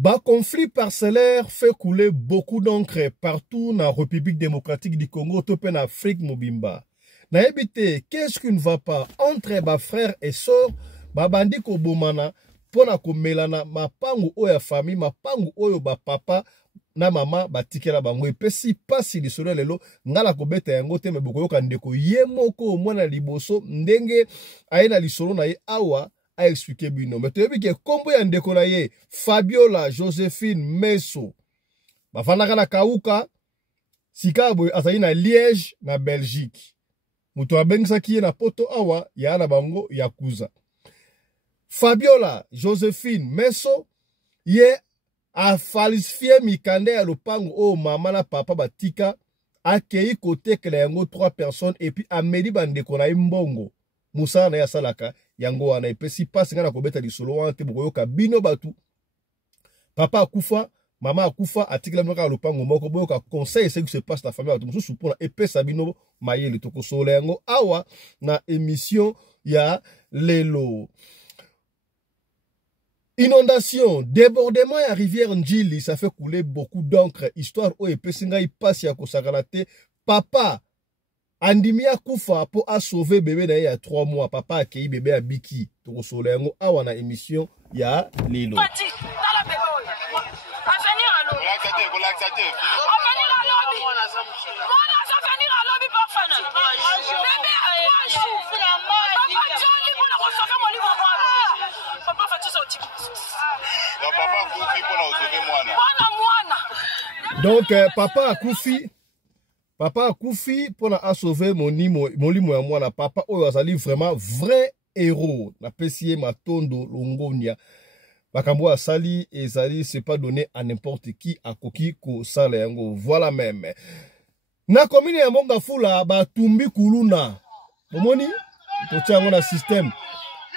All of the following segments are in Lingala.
Bas conflit parcellaire fait couler beaucoup d'encre partout dans la République démocratique du Congo, tout en Afrique mobimba. Na ebité, qu'est-ce qui ne va pas entre bas frères et sœurs, ba bandi ko bomana, pona ko melana, ma pangu oya famille, ma pangu oyo ba papa, na mama batikela bango epesi pasi lisolo lelo ngala kobeta yango te me bokoyoka ndeko ye moko mwana liboso ndenge aina lisolo na ye awa a expliqué bino mais toyebi ke kombo ya ndeko na ye Fabiola Josephine Meso bafandaka na Kauka sikabo azali na Liège na Belgique muto abengisaki ye na poto awa ya na bango ya kuza Fabiola Josephine Meso ye a falsifié mikande ya lopango o mama na papa batika akei kote kela yango 3 personnes et puis amedi bandeko na mbongo musana ya salaka yango wana epesi pasi ngana kobeta lisolo wana te bokoyoka bino batu papa akufa mama akufa atikela mnoka lopango moko boyoka conseil ce qui se passe na famille batu mususu pona epesa bino mayele tokosola yango awa na émission ya lelo. Inondation, débordement à rivière Njili, ça fait couler beaucoup d'encre. Histoire où epesinga passe ya kosakalate. Papa, andimia kufa pour a sauver bébé il y a 3 mois. Papa a accueilli bébé à Biki. Toko solengo awana émission ya Lilo. Donc papa a koufi pour a sauver mon limo ya mwana papa oyo azali vraiment vrai héros na pesie matondo longonia bakambo asali ezali c'est pas donné à n'importe qui akoki ko sala yango voilà même na commune ya Mongafula batumbi kuluna bomoni totiango na système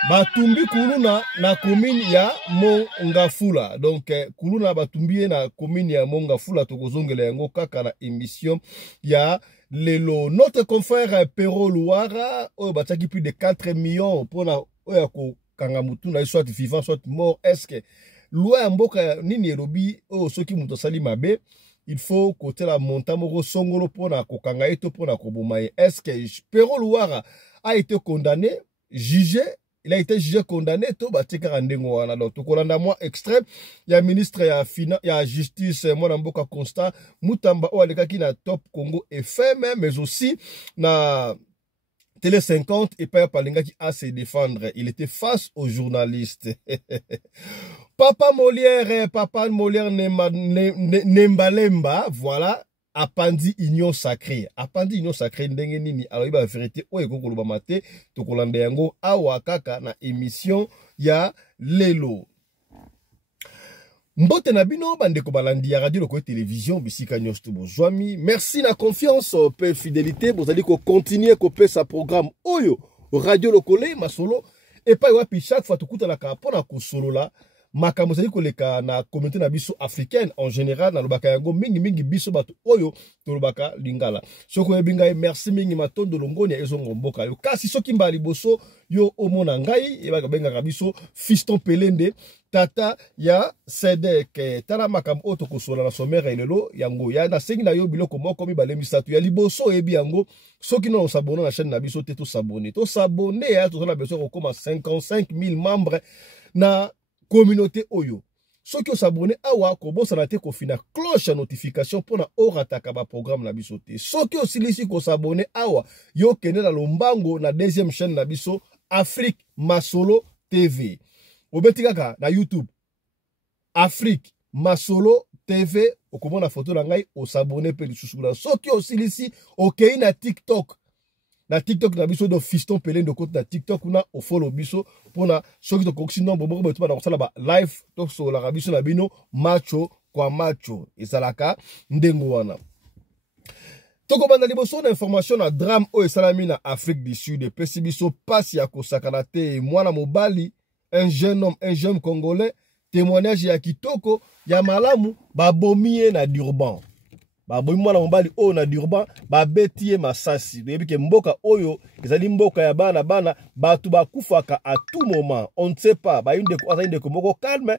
batumbi kuluna na commune ya Mongafula donc kuluna batumbi na commune ya Mongafula tokozongela yango kaka na émission ya lelo. Notre confrère Pero Louara oyo bataki plus de 4 millions pona oyo ko kanga mutu na soit vivant soit mort. Est-ce que loi mboka nini elobi oyo soki muto sali mabe il faut côté la monta moko songolo pona ko kanga eto pona ko bomaye. Est-ce que Pero Louara a été condamné, jugé? Il a été jugé condamné to batika randengo wana donc tokolanda moi extrait ya ministre ya finance ya justice mwana mboka Constant Mutamba o alekaki na Top Congo FM mais aussi na Télé 50 et pas palingaki à se défendre. Il était face aux journalistes. Papa Molière Nembalemba, voilà. Apandi union sacrée. Apandi union sacrée ndenge nini. Alors il va vérité o eko koloba mate to kolanda yango awa kaka na émission ya lelo. Mbote na bino bandeko balandi ya radio loko télévision bisika nyosto bozwami. Merci na confiance pe fidélité bozali ko continuer ko pe sa programme oyo radio lokole masolo et pas wapi chaque fois tukuta na ka pona ko solo la makambo zali koleka na communauté na biso africaine en général na lobaka yango mingi biso bato oyo to lobaka lingala soko ebinga merci mingi matondo longonia ezongo mboka yo kasi soki mbali boso yo omona ngai ebaka benga biso fiston pelende tata ya Sedek tala makambo oto kosola na somera elelo yango ya na sengi na yo biloko moko mibale misatu ya liboso ebi yango soki no s'abonner na chaîne na biso te to s'abonner ya to na besoin kokoma 55 000 membres na communauté oyo. Ceux qui s'abonnent awa kobo sanate ko fina cloche à notification pour na orataka ba programme na biso te. Ceux qui aussi lisi ko s'abonner awa yo kene na lombango na deuxième chaîne na biso Afrique Masolo TV. Obetikaka na YouTube Afrique Masolo TV okomona photo na ngai o s'abonner pe lisusu. Ceux qui aussi lisi okei na TikTok. Na TikTok na biso do fiston pelé de compte na TikTok na o follow biso pona soki to koksino bobo beto na kosala ba live to so la biso na bino macho kwa macho esalaka ndengo wana toko banda liboso na information na drame o esalami na Afrique du Sud pesi biso pasi ya kosakana te mwana mobali un jeune homme un jeune congolais témoignage ya kitoko ya malamu babomie na Durban. Baboyi mwana mobali oyo na Durban babetie masasi debi ke mboka oyo ezali mboka ya bana batu bakufaka à tout moment on ne sait pas ba inde ko moko calme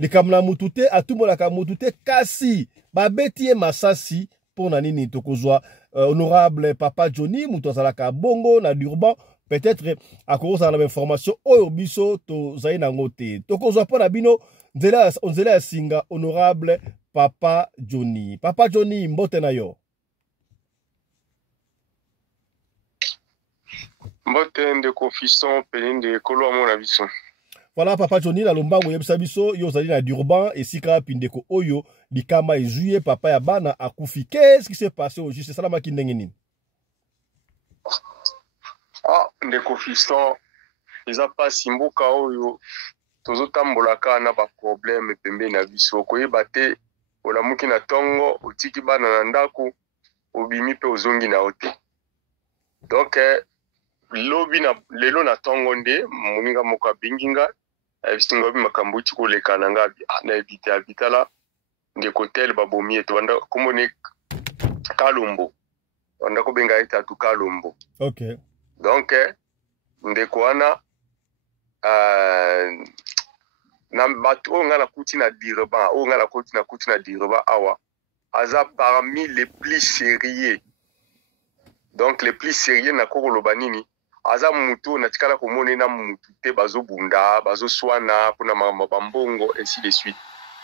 likambo na mutu te atumolaka mutu te kasi babeti ye masasi pona nini tokozwa honorable Papa Johnny mutu azalaka bongo na Durban peut-être akozala na information oyo biso tozali nango te tokozwa pona bino nzela ya singa honorable Papa Johnny. Papa Johnny, mbote na yo. Mbote ndeko fiston pelinde kolo mona biso. Voilà Papa Johnny na lombango yebisa biso yo zali na Durban esika pindeko oyo likama ejuye papa ya bana akufi. Qu'est-ce qui s'est passé au juste salama ki ndenge nini? Ah ndeko fiston eza pasi mboka oyo tozotambolaka na ba problème pembeni na biso koyeba te olamuki na tongo otiki bana na ndako obimi pe ozongi na ote. Donc lobi na lelo na tongo nde moninga moko abinginga bisinga bi makambo ti koleka na ngabi na ebita abitala nde kotel babomi eto banda komone Kalombo banda ko benga eta tu Kalombo. OK. Donc ndeko wana na bato oyo nga na kuti na Durban oyo nga na kuti na Durban awa aza parmi les plus sérieux. Donc les plus sérieux na kokoloba nini aza mutu na tikala komone na mutu te bazobunda bazoswana pona mabambongo ainsi de suite.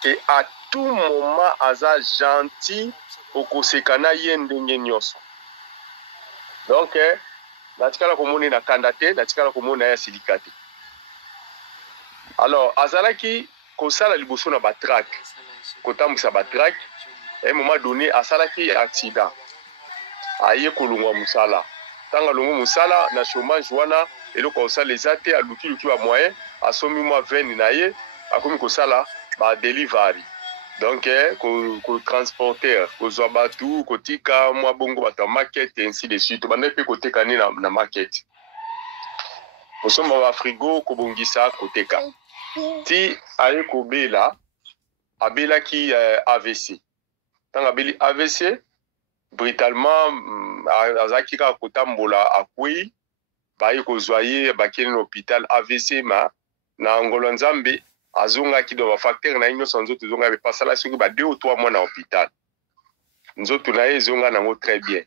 Et à tout moment aza gentil okosekana ye ndenge nyonso. Donc na tikala komone na kandate na tikala komone ya silikate. Alors azalaki kosala liboso na batrack kotambusa batrack et moment donné asalaki accident aye kolongwa musala tanga longo musala na chômage wana eloko osala ezate aluki ba moyen asomi mwa 20 na ye akomi kosala ba delivery. Donc ko transporteur kozwa batu kotika mwa bongo bata market ainsi de suite banda pe koteka ni na market osomba ba frigo kobongisa koteka ti aye kobela abela ki AVC tanga beli AVC brutalement azaki ka kotambola akui baye kozwa ye bakeli na hôpital AVC ma na ngolo nzambe azonga ki do ba facteur na inyo sanzo tuzonga be pasala soki ba 2 ou 3 mois na hôpital nzoto na ye zonga nango très bien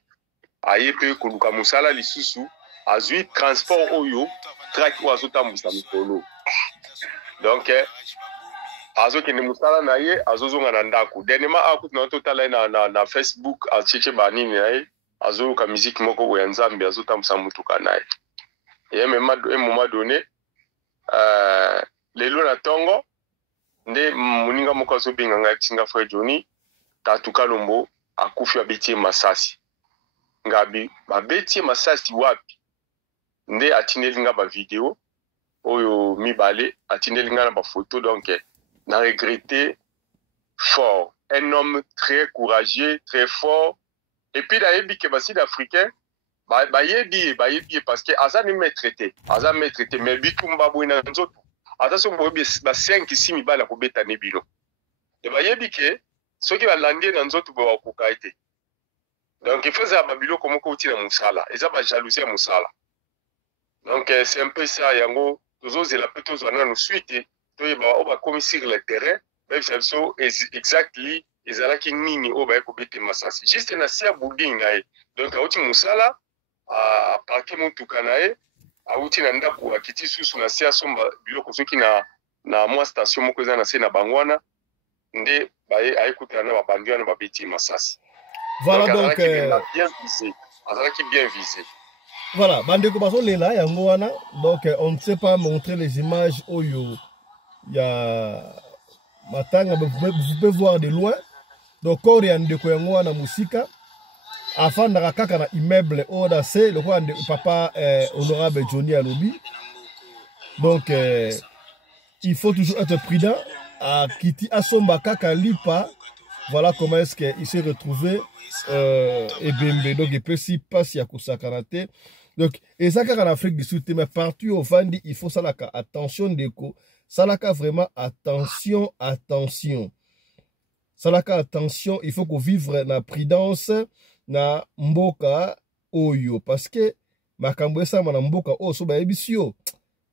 aye pe koluka musala lisusu azui transport oyo track oyo azotambusa mikolo. Donc azokende musala na ye azozonga na ndako denema akuti na totala na Facebook acheche banini na ye azoyoka musique moko ya nzambe azotambusa mutuka na ye. Et un moment donné lelo na tongo nde moninga moko azobinga ngai tinga frère Johnny tatu Kalombo akufi abeti masasi ngabi babeti masasi wapi nde atindeli nga ba vidéo oyo mibale atindeli nga na ba photo. Donc n'a regretté fort, un homme très courageux, très fort. Et puis d'ailleurs que basi d'Africain ba yebi parce que azani maîtreté mais bitumba boina nzoto ataso bobi ba 5 6 mibala ko beta ne bilo et ba yebi que soki ba landie na nzoto ba koka ete. Donc il faisait babilo comme ko uti na musala eza ba jalousie musala. Donc c'est un peu ça yango tozo la plutôt zona no suite on va commis sur le terrain, même si c'est exactly ezalaki nini o ba ko bete masasi juste na sia building nae. Donc auti musala a parquer mutuka nae auti na ndako akiti susu na sia somba biloko soki na mwa station moko za na se na bangwana nde baye ayikuta na babandi na babeti masasi. Voilà donc azalaki bien visé. Voilà, bandeko bazolela yango wana. Donc on ne sait pas montrer les images oyo. Il y a matanga, vous pouvez voir de loin. Donc quand il y a na musika afin de kaka na immeuble oda c'est le roi de papa honorable Johnny Alobi. Donc il faut toujours être prudent à Kiti Asomba kaka lipa. Voilà comment est-ce qu'il s'est retrouvé et Bembe. Donc il peut s'y passer à Kosakarate. Donc et ça en Afrique du Sud mais partout au Fandi il faut ça la attention déco. Salaka vraiment attention. Salaka attention, il faut qu'on vive na prudence na mboka oyo parce que makambo esa na mboka oyo so ba ebisio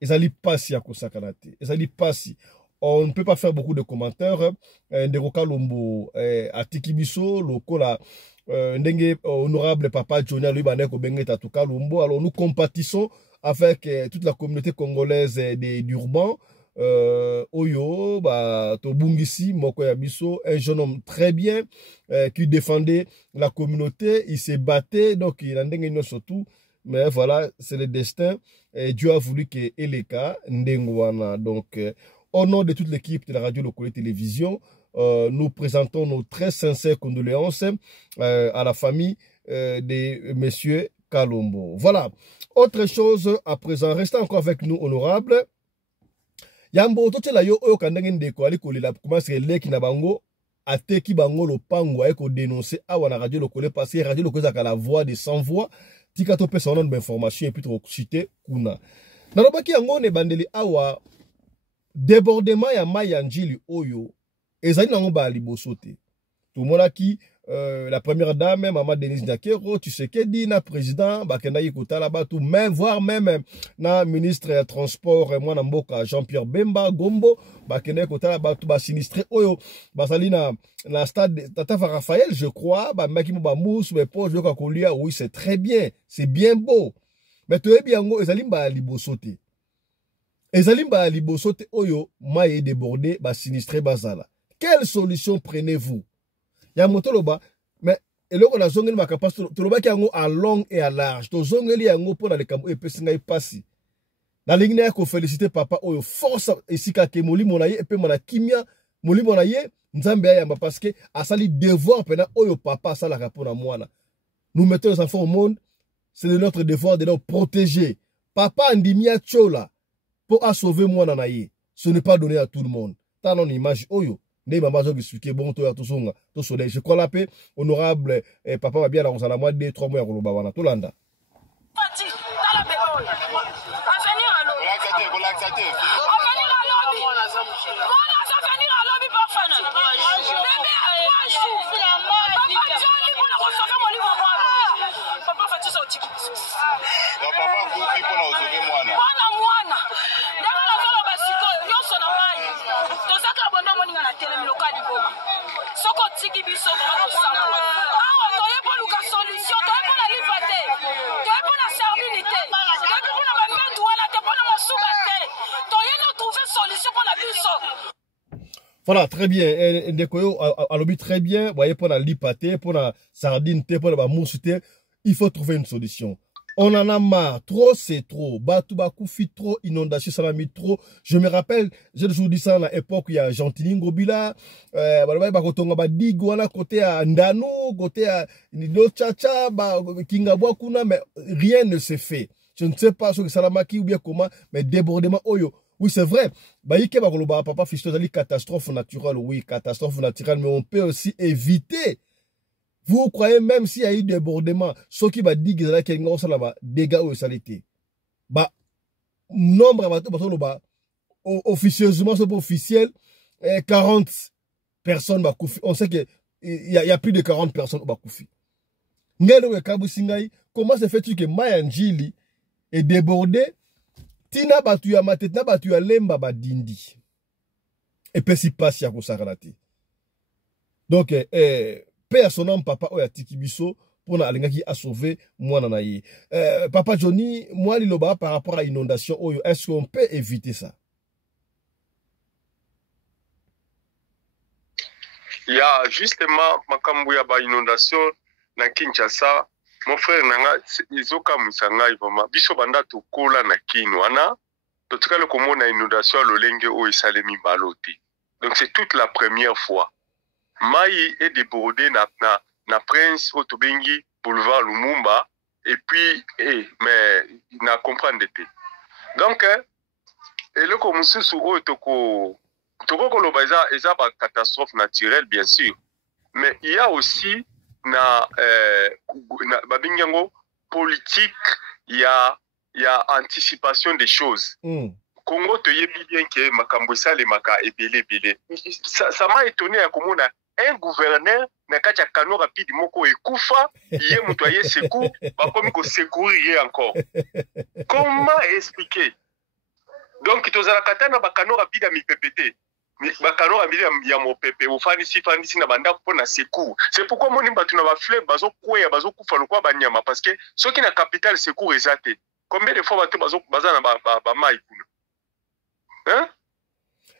ezali pasi ya kosakana te. Ezali pasi. on ne peut pas faire beaucoup de commentaires. Ndeko Kalombo atiki biso lokola ndenge honorable Papa Johnny lui baneko bengeta tout Kalombo. Alors nous compatissons avec toute la communauté congolaise d'Urban. Oyo Tobungisi Moko Yabiso, un jeune homme très bien qui défendait la communauté, il s'est battu, donc il en a surtout. Mais voilà, c'est le destin. Et Dieu a voulu que Eleka Ndengwana. Donc, au nom de toute l'équipe de la radio locale télévision, nous présentons nos très sincères condoléances à la famille de Monsieur Kalombo. Voilà. Autre chose à présent, restez encore avec nous, honorable. Yambo, tout la yo oyo kandenge ndeko ali kolela commence leki na bango ateki bango lopango ay ko dénoncer awa na radio locale parce que radio locale a la voix de sans voix. Tika to pesa on d'information et puis trop cité kuna. Na lobaki yango ne bandeli awa débordement ya mayanjili oyo ezali nango ba liboso te. Tout mona ki la première dame maman Denise Nyakero tu sais que dit na président bakenda yikota là bas tout même voire même na ministre ya transport moi na mboka Jean-Pierre Bemba Gombo bakenda yikota là bas tout ba sinistré oyo basali na stade Tata Raphaël je crois ba maki mo ba mousse mais pour je kolia oui c'est très bien c'est bien beau mais to ebi yango ezali ba liboso te oyo maye débordé ba sinistré bazala. Quelle solution prenez-vous? Ya motoloba mais eloko na zongeli makapasi toloba ki yango à long et à large to zongeli yango pona likambo epesi ngai pasi na lingi na ko féliciter papa oyo force esika ke molimo na ye epe mona kimia molimo na ye nzambe ayamba parce que asali devoir pena oyo papa asala rapona mwana. Nous mettons les enfants au monde, c'est de notre devoir de les protéger. Papa andimia chola pour sauver mwana na ye, ce n'est pas donné à tout le monde. T'as une image oyo ne maman zo expliquer bon to ya to songa to soleil je crois la paix honorable papa va bien la on mois 2-3 mois ko bana to landa Voilà, très bien. Ndekoyo alobi très bien. Vous voyez, pour la lipate, pour la sardine, pour la mousse, il faut trouver une solution. On en a marre. Trop, c'est trop. Batouba koufi trop, inondation, salami trop. Je me rappelle, j'ai toujours dit ça à l'époque, il y a Gentilingo Bila, côté à Ndano, côté à Nido Tchacha, Kingabwa Kuna, mais rien ne s'est fait. Je ne sais pas ce que Salamaki ou bien comment, mais débordement Oyo. Oui, c'est vrai. Papa Fisto, catastrophe naturelle. Oui, catastrophe naturelle, mais on peut aussi éviter. Vous croyez même s'il y a eu débordement, ce qui va dire qu'il y a des dégâts ou saleté. Nombre officieusement, c'est pas officiel, 40 personnes. On sait qu'il y a plus de 40 personnes au Bakoufi. Comment se fait-il que Mayanjili est débordé? Tina batu ya matetna batu ya lemba badindi. Et puis si passe ya kosaralati. Donc paix à son âme papa oya tikibiso pour na alingaki a sauver mwana na ye. Papa Johnny, moi liloba par rapport à inondation oyo, est-ce qu'on peut éviter ça? Il y a justement makambo ya ba inondation na Kinshasa. Mon frère nanga izoka musanga ivoma biso banda to kola na kino wana to tukale komona inondation lolenge o isalemi baloti. Donc c'est toute la première fois. Mai est débordé na Prince Otobengi boulevard Lumumba et puis mais il n'a comprendre de donc et le comme sous o toko koloba eza ba catastrophe naturelle bien sûr, mais il y a aussi na babingango politique, il y a anticipation des choses. Congo te yebi bien que makambo sale maka ebele. Ça m'a étonné à comment un gouverneur na kacha kano rapide moko ekufa yé mutoye secours ba komi ko secourir encore. Comment expliquer? Donc tozala katana ba kano rapide mi PPT. bakano abili ya mopepe ofanisi na banda pour na secours. C'est pourquoi moni batu na ba fleuve bazo kweya bazo kufa lokwa banyama parce que soki na capitale secours ezate. Combien de fois batu baza na ba mai kuna? Hein?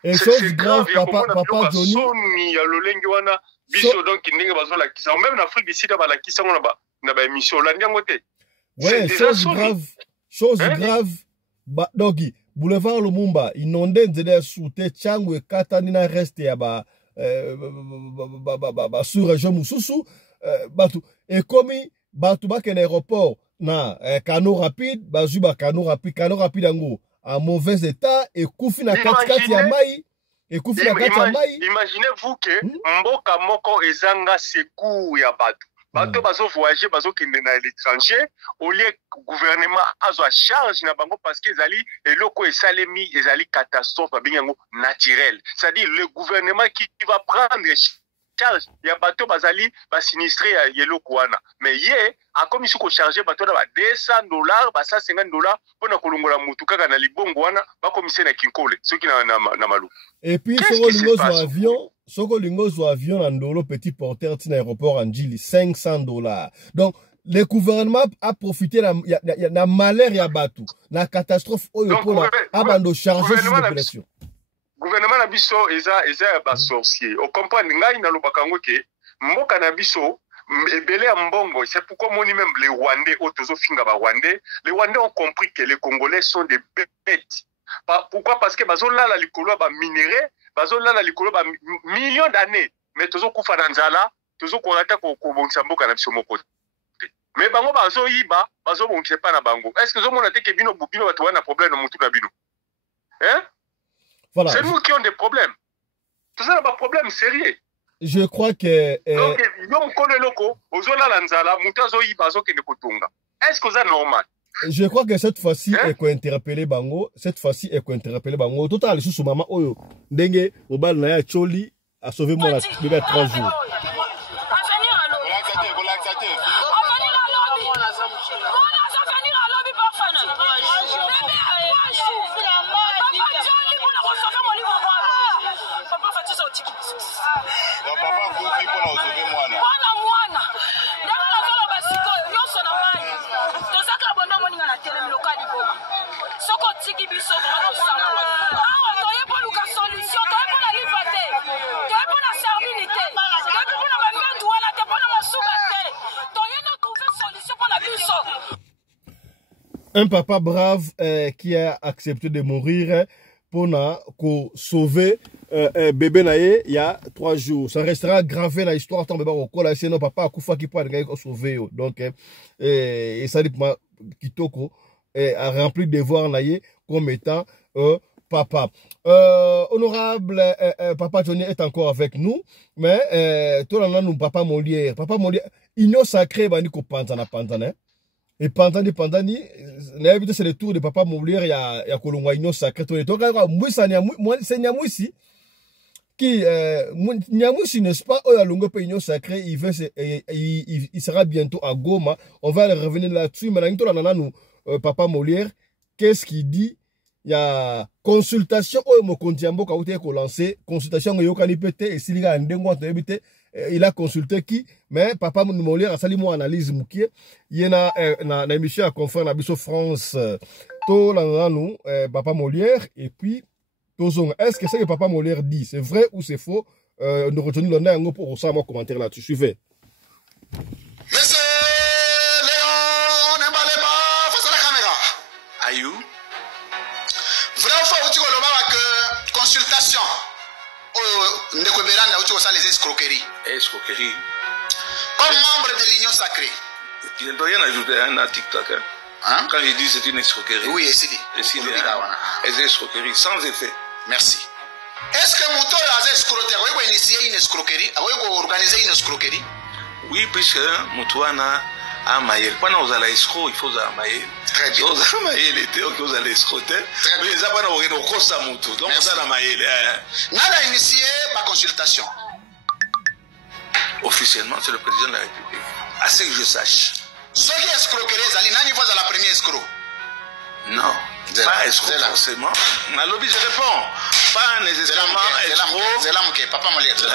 Et chose grave, papa Johnny. Soni ya lolenge wana biso donc ndenge bazo la kisa même en Afrique d'ici da ba la kisa ngona na ba émission la ndango te. Ouais, chose grave. Dogi, Boulevard Lumumba, inondé nzede soute changu e katani na reste ya sur région mususu batu et komi batu ba ken aéroport na canot rapide bazu ba canot rapide ngo en mauvais état et kufi na kati ya mai et kufi na kati ya mai. Imaginez-vous que mboka moko ezanga secours ya batu. Bato bazo voyager bazo kende na l'étranger au lieu gouvernement azo a charge na bango parce que ezali eloko esalemi ezali catastrophe binyango naturelle. C'est-à-dire le gouvernement qui va prendre charge ya bato bazali ba sinistré ya eloko wana. Mais ye a comme isuko charger bato na ba $200 ba $150 pona kolongola mutu kaka na libongo wana ba komisé na kinkole soki na malu. Et puis soko lingozo avion na ndolo petit porteur tina aéroport Anjili $500. Donc le gouvernement a profité na malheur ya batu na catastrophe oyo pona abando charger sur l'opération. Gouvernement na biso eza ba sorcier. O comprendre ngai na lobaka ngo ke mboka na biso ebele ya mbongo. C'est pourquoi moni même les Rwandais otozo finga ba Rwandais, les Rwandais ont compris que les Congolais sont des bêtes. Pourquoi? Parce que bazo la likolo ba minéraux bazo la likolo ba millions d'années mais tozo kufa na nzala tozo kolata ko bongisa mboka na biso moko mais bango bazo yiba bazo bongisa pa na bango. Est-ce que zo mona te ke bino bato wana problème na mutu na bino? Hein? Voilà. C'est nous qui avons des problèmes. Tout ça n'a pas de problème sérieux. Je crois que donc yo mkono loko ozo la nzala mutu azo yiba azo kende kotunga. Est-ce que ça normal? Je crois que cette fois-ci, est qu'on interpellé Bango. Cette fois-ci, est qu'on interpellé Bango. Total, sous maman, oyo. Dengue, au bal na ya choli, a sauvé moi la bébé 3 jours. Un papa brave qui a accepté de mourir pour sauver bébé naé il y a 3 jours. Ça restera gravé dans l'histoire tant bébé au col sinon papa a koufa qui peut sauver. Donc et ça dit Kitoko a rempli devoir naé comme étant papa. Honorable papa Johnny est encore avec nous mais tout le monde papa Molière union sacrée bani ko panzana et pendant c'est le tour de papa Molière ya kolongwa union sacrée to ka mwisa Nyamwisi qui Nyamwisi n'est-ce pas oyo alongo pe union sacrée il sera bientôt à Goma. On va revenir là-dessus mais nito na nous papa Molière qu'est-ce qu'il dit? Il y a consultation oyo mokonzi mboka uté ko lancer consultation yo kanipete et siliga ndengo ntebite. Il a consulté qui, mais papa Molière a sali mo analyse mukie. Il y a na émission à confrère na biso France to la nous papa Molière et puis tozong. Est-ce que ce que papa Molière dit c'est vrai ou c'est faux? Nous retenons le nom pour ça mon commentaire là-dessus. Suivez. Monsieur Léon, n'emballez pas face à la caméra. Ayou. Vrai ou faux, tu vois que consultation. Ndeko Beranda, où tu vois les escroqueries. Escroqueries. Comme membre de l'Union sacrée. Il ne doit rien ajouter à un TikTok. Hein? Quand je dis c'est une escroquerie. Oui, c'est dit. C'est une escroquerie sans effet. Merci. Est-ce que Mouto a initié une escroquerie? A organisé une escroquerie? Oui, puisque Moutouana a maillé. Pendant que vous allez escroquer, il faut mailler. Très bien. Vous allez mailler l'été, vous allez escroquer. Mais les abonnés ont au costa Moutou. Donc vous allez mailler. Nada initié ma consultation. Officiellement, c'est le président de la République. À ce que je sache. Ce qui est escroquerie, Zali, nani voit la première escroc? Non, pas escroc forcément. Nalobi, je réponds. Pas nécessairement escroc. C'est l'homme qui est papa Molière. C'est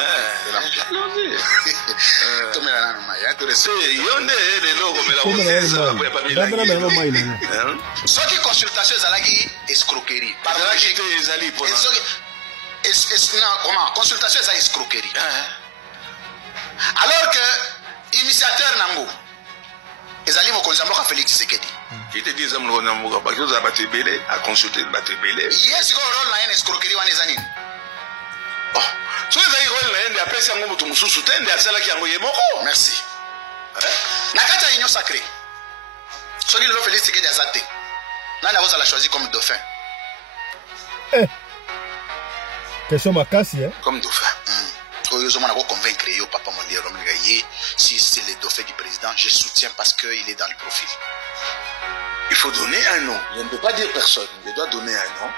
ce qui consultation ezalaki escroquerie. Comment consultation eza escroquerie. Alors que initiateur nango ezali mokonzi mboka Félix Tshisekedi. Qui te dit ça mon amour parce que vous avez battu belé à consulter battu belé. Yes, ko rôle na escroquerie wana ezani. Oh, so ezali rôle na yende après ça ngomutu mususu tende asala ki yango yemoko. Merci. Na kati ya union sacrée. Soki le Félix Tshisekedi azate. Nani a choisi comme dauphin? Question makasi hein. Comme dauphin. Ils ont convaincre yo papa Molière si c'est le dauphin du président, je soutiens parce qu'il est dans le profil. Il faut donner un nom. Je ne peux pas dire personne. Je dois donner un nom.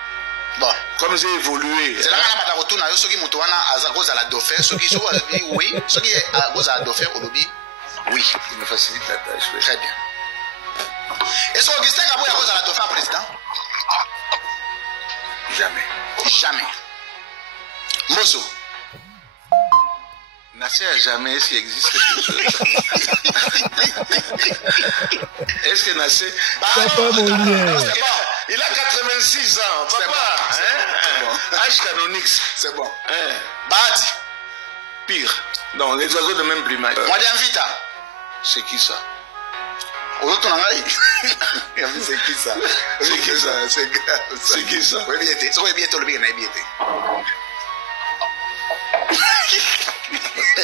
Bon, comme j'ai évolué. C'est là que je retourne à ceux qui m'ont à la dauphin, ceux qui sont oui, ceux qui sont à la dauphin au lobby, oui. Il me facilite la tâche. Oui. Très bien. Et ce Augustin Kabou est à la dauphin président? Jamais. Jamais. Mozo. Nassé à jamais s'il existe quelque chose. Est-ce que Nassé... Papa Molière. Il a 86 ans, papa. Âge canonique. C'est bon. Bati. Pire. Non, les oiseaux de même plumage. Moi, j'invite. C'est qui ça? C'est qui ça? C'est qui ça? C'est qui ça?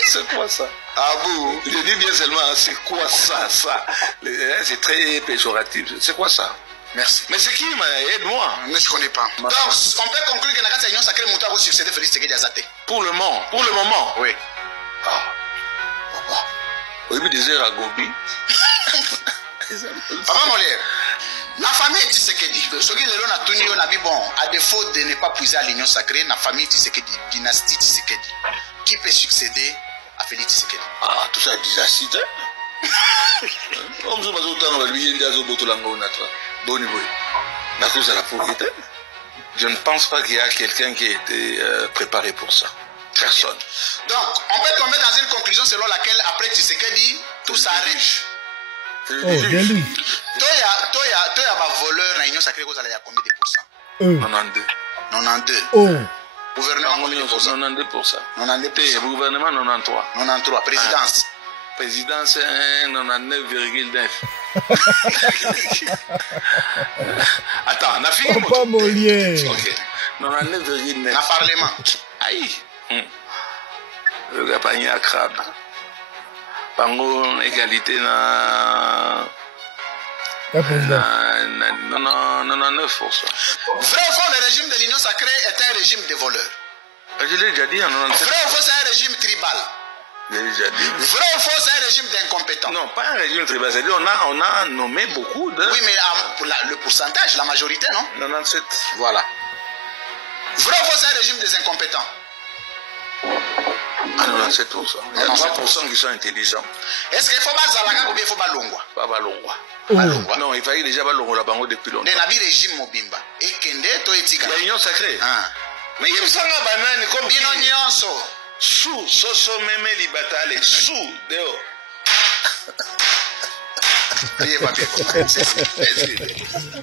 C'est quoi ça? Ah bon? Je dis bien seulement, c'est quoi ça? C'est très péjoratif. C'est quoi ça? Merci. Mais c'est qui? Aide-moi. Mais je ne connais pas. Donc, on peut conclure que la Union sacrée Mouta va succéder Félix Tshisekedi Azate. Pour le moment. Oui. Ah. Au début des heures à Gobi. Papa Molière, la famille Tshisekedi, ce qui est là, Tunio Nabibon, à défaut de ne pas puiser à l'Union sacrée, la famille Tshisekedi, dynastie Tshisekedi, qui peut succéder à Félix Tshisekedi? Ah, tout ça, dynastie, comme je ne pense pas qu'il y a quelqu'un qui ait été préparé pour ça. Personne. Donc, on peut tomber dans une conclusion selon laquelle, après Tshisekedi, tout s'arrête. Oh, délit. Toya ma voleur na Union sacrée, vous allez à combien de pourcents? 92. 92. Oh. Gouvernement, 92%. 92%. Gouvernement, 93. 93. Présidence. Présidence, 99,9. Attends, on a fini. Papa Molière. Ok. 99,9. Na Parlement. Aïe. Le gars panier à crabe. Pango égalité na 99%. Vrai ou faux, le régime de l'Union sacrée est un régime de voleurs? Je l'ai déjà dit en 97. Vrai ou faux, c'est un régime tribal? Je l'ai déjà dit. Vrai ou faux, c'est un régime d'incompétents? Non, pas un régime tribal. C'est-à-dire on a nommé beaucoup de... Oui, mais le pourcentage, la majorité, non? 97. Voilà. Vrai ou faux, c'est un régime des incompétents? Ah, 97%. Il y a 3% qui sont intelligents. Est-ce qu'il faut pas Zalaka ou bien il faut pas Longwa? Pas Balongwa. Oh. Non, il fallait déjà Balongwa la bango depuis longtemps. Il y a un régime Mobimba. Et Kende, toi et Tika. Il y a l'Union sacrée. Mais il y a un banane comme Bino Nyonso. Sous, Soso Meme Libatale. Sous, dehors.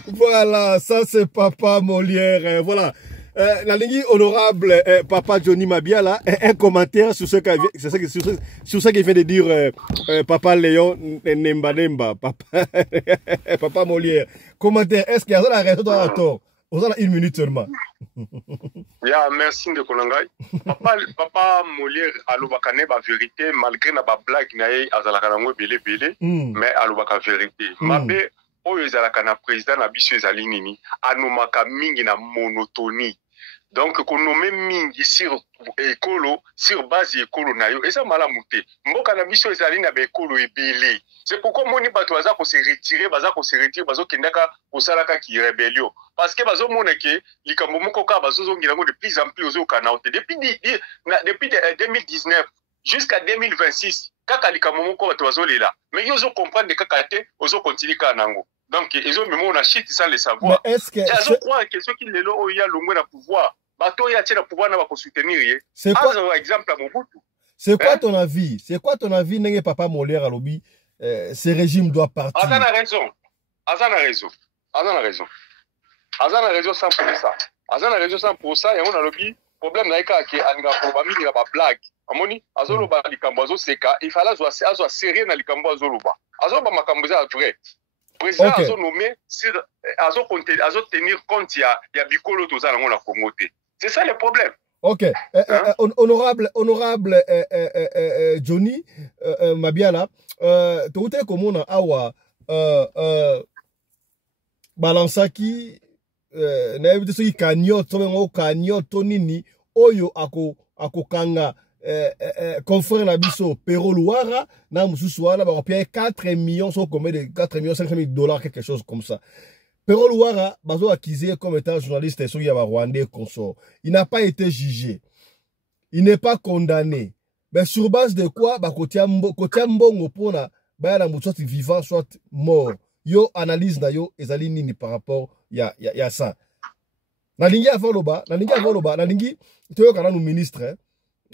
Voilà, ça c'est Papa Molière. Voilà. La ligne honorable Papa Johnny Mabiala, un commentaire sur ce qu'il vient de dire Papa Léon Nemba Nemba, Papa Molière. Commentaire, est-ce qu'il y a la raison dans la tort? On a 1 minute seulement. Yeah, merci de Konangai. Papa Molière alobaka ne ba vérité malgré na ba blague na ye azalaka nango belé mais alobaka vérité. Mabe oyo ezalaka na président na biso ezali nini anomaka mingi na monotonie. Donc qu'on nomme mingi sur écolo sur base écolo na yo eza malamu te. Mboka na biso ezali na ba écolo ebele. C'est pourquoi moni bato baza ko se retirer bazo kendaka kosalaka ki rébellion parce que bazo moneke likambo moko ka bazo zongira ngo de plus en plus ozo kanaote depuis 2019 jusqu'à 2026 kaka likambo moko bato bazo lela mais yo zo comprendre kaka te ozo continuer ka nango Donc, ils ont même on achète sans le savoir. Mais est-ce que. Ils ont croire que ceux qui les ont, il y a le pouvoir. Bateau, il y a le pouvoir, n'a pas soutenir. C'est quoi? Par exemple, à Mobutu. C'est quoi ton avis? C'est quoi ton avis, n'est papa Molière à lobby? Ce régime doit partir. Azan a raison. Azan a raison. Azan a raison. Azan a raison 100%. Azan a raison 100%. Et on a lobby. Problème n'a pas que anga problème il y a pas blague. Amoni azolo ba likambo azo seka il fallait azo sérieux na likambo azolo ba. Azo ba makambo za vrai. Président azo nommé azo tenir compte ya bikolo to za na ngona Congo te. C'est ça le problème. Ok. Honorable Johnny Mabiala, tu as comment on a awa balansaki na ebite soki kanyoto bengo kanyoto nini oyo ako kanga confrère na biso Pero Luara na mususu wana ba kopia 4 millions so combien de 4 millions 500 000 dollars quelque chose comme ça. Pero Luara bazo accusé comme étant journaliste soki ya ba Rwandais consort. Il n'a pas été jugé. Il n'est pas condamné. Mais sur base de quoi ba kotia mbongo pona ba na mutu soit vivant soit mort. Yo analyse na yo ezali nini par rapport ya ça. Nalingi avoloba, nalingi toyoka na ministre.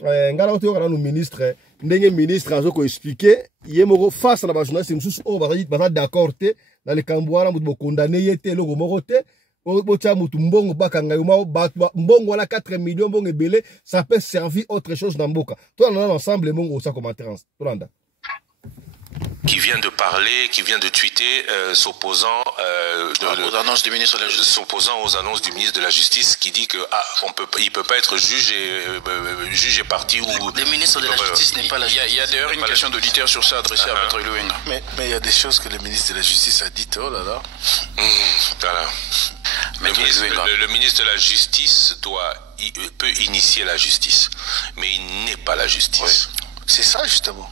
Ngala toyoka na ministre, ndenge ministre azoko expliquer, yemoko face na ba journaliste mususu o ba d'accord te na le kambwana mutu bo condamné yete loko moko te. O tia mutu mbongo bakanga yo mbongo wala 4 millions mbongo ebele, ça peut servir autre chose na mboka. Toi on a ensemble mbongo ça commentaire. Tolanda. Qui vient de parler, qui vient de tweeter, s'opposant aux annonces du ministre de la Justice. S'opposant aux annonces du ministre de la Justice, qui dit que il peut pas être jugé parti ou. Le ministre de la Justice n'est pas la justice. Il y a d'ailleurs une question d'auditeur sur ça adressée à Maître Louenga. Mais il y a des choses que le ministre de la Justice a dites. Oh là là. Voilà. Le ministre de la Justice peut initier la justice, mais il n'est pas la justice. Oui. C'est ça justement.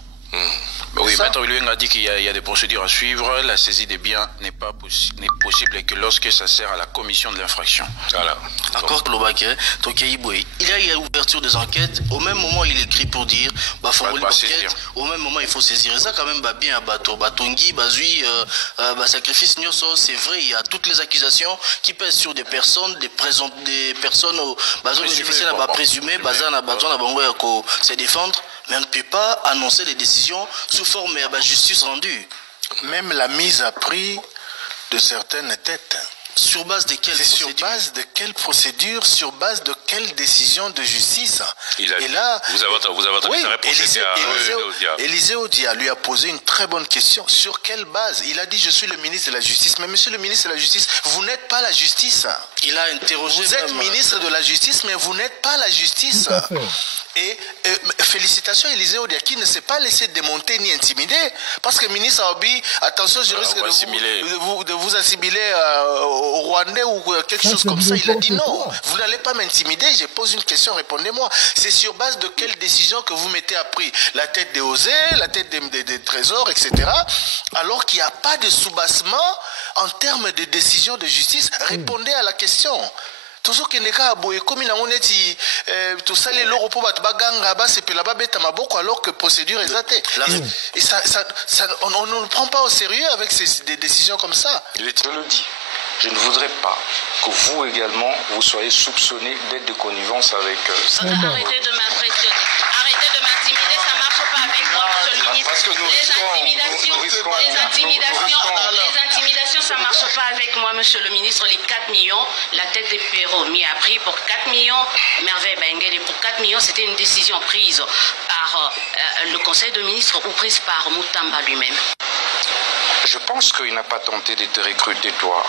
Oui, Maître William a dit qu'il y a des procédures à suivre. La saisie des biens n'est possible que lorsque ça sert à la commission de l'infraction. Voilà. D'accord, il y a ouverture des enquêtes. Au même moment, il écrit pour dire au même moment, il faut saisir. Ça, quand même, bien à bateau. Batongi, Bazui, sacrifice, c'est vrai, il y a toutes les accusations qui pèsent sur des personnes, des personnes, difficiles à présumer, se défendre. Mais on ne peut pas annoncer les décisions sous forme de justice rendue. Même la mise à prix de certaines têtes. Sur base de quelle procédure? Sur base de quelle procédure? Sur base de quelle décision de justice? Et là, vous avez entendu sa réponse. Élisée Odia lui a posé une très bonne question. Sur quelle base? Il a dit je suis le ministre de la Justice. Mais monsieur le ministre de la Justice, vous n'êtes pas la justice. Il a interrogé. Vous êtes ministre de la Justice, mais vous n'êtes pas la justice. Et félicitations à Élisée Odia qui ne s'est pas laissé démonter ni intimider. Parce que ministre Aobi, attention, je risque de vous assimiler au Rwandais ou quelque chose comme ça. Il a dit non, vous n'allez pas m'intimider. Je pose une question, répondez-moi. C'est sur base de quelle décision que vous mettez à prix la tête des OSE, la tête des trésors, etc. Alors qu'il n'y a pas de soubassement en termes de décision de justice. Répondez à la question. Toujours que neka boye comme na oneti tout ça les loro pour battre baganga ba c'est là-bas bête ma beaucoup alors que procédure exacte. Et ça on ne prend pas au sérieux avec des décisions comme ça. Je le dis, je ne voudrais pas que vous également vous soyez soupçonnés d'être de connivence avec. Arrêtez de m'impressionner, arrêtez de m'intimider, ça marche pas avec moi, monsieur le ministre. Parce que les intimidations, ça marche pas avec moi, monsieur le ministre. Les 4 millions, la tête des Pero mis à prix pour 4 millions, Merveille Bengele pour 4 millions, c'était une décision prise par le Conseil de ministres ou prise par Moutamba lui-même. Je pense qu'il n'a pas tenté de te recruter, toi.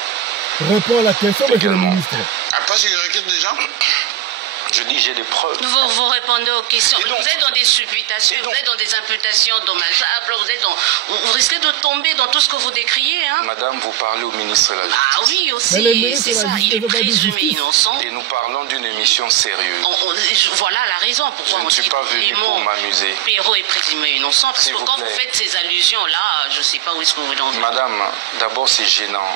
Réponds à la question, monsieur le ministre. Parce qu'il recrute des gens. Je dis, j'ai des preuves. Vous répondez aux questions. Vous êtes dans des supputations, vous êtes dans des imputations dommageables, vous risquez de tomber dans tout ce que vous décriez. Hein? Madame, vous parlez au ministre de la Justice. Ah oui, aussi, c'est ça, il est présumé innocent. Et nous parlons d'une émission sérieuse. Voilà la raison pourquoi je ne suis pas venu pour m'amuser. Pero est présumé innocent, parce que quand vous faites ces allusions-là, je ne sais pas où est-ce que vous voulez en venir. Madame, d'abord c'est gênant.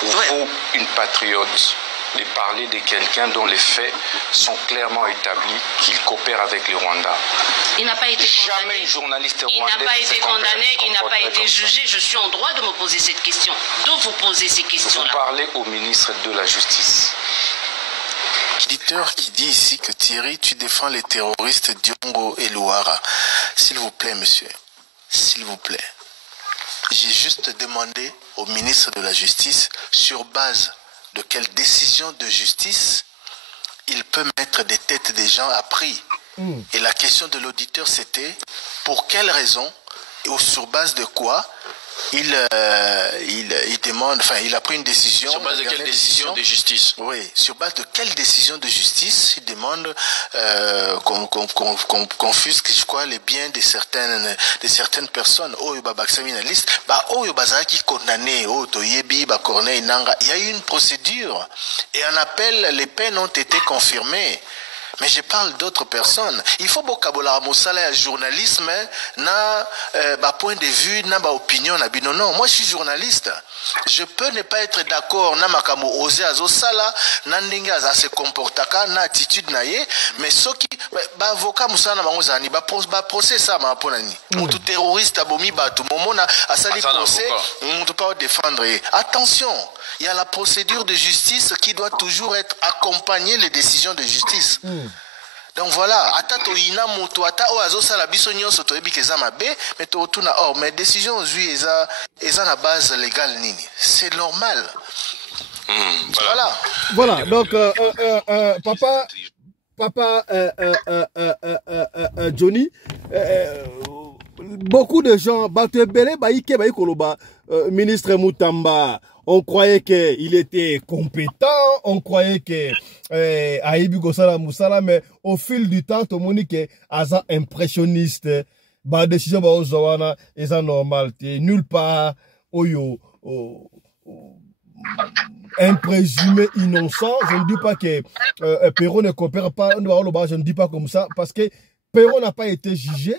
Pour vous, une patriote, de parler de quelqu'un dont les faits sont clairement établis, qu'il coopère avec le Rwanda. Il n'a pas été condamné. Jamais une journaliste Il rwandaise n'a pas été condamné, il n'a pas été jugé. Je suis en droit de me poser cette question. De vous poser ces questions-là. Vous parlez au ministre de la Justice. Auditeur qui dit ici que Thierry, tu défends les terroristes Diongo et Louara. S'il vous plaît, monsieur. S'il vous plaît. J'ai juste demandé au ministre de la Justice sur base de quelle décision de justice il peut mettre des têtes des gens à prix. Et la question de l'auditeur, c'était pour quelle raison et sur base de quoi il demande, enfin, il a pris une décision. Sur base de quelle décision de justice? Oui, sur base de quelle décision de justice il demande qu'on confisque, je crois, les biens de certaines personnes. Oh, il y a eu une procédure et un appel, les peines ont été confirmées. Mais je parle d'autres personnes. Il faut beaucoup de journalisme, na point de vue, na opinion, na bino. Non, moi je suis journaliste. Je peux ne pas être d'accord na makamo osé azo sala, na ndinga aza se comportaka, na attitude na ye, mais ce qui ba avocat musana bango zani ba procès ça ma ponani. Mutu terroriste abomi batu momona asali procès, mutu pas défendre. Attention, il y a la procédure de justice qui doit toujours être accompagnée les décisions de justice. Donc voilà, atato ina moto ata o azosa la biso nyonso to ebi keza mabe, mais to tuna oh mais décision zui eza na base légale nini. C'est normal. Voilà, donc papa Johnny, beaucoup de gens batebele baike baikoloba ministre Mutamba. On croyait qu'il était compétent, on croyait que Aïbi Gosala Moussala, mais au fil du temps, tout le monde est impressionniste. Bah, décision, bah, Ozawana, est normal. Nulle part, oyo, un présumé innocent. Je ne dis pas que Perron ne coopère pas, je ne dis pas comme ça, parce que Perron n'a pas été jugé,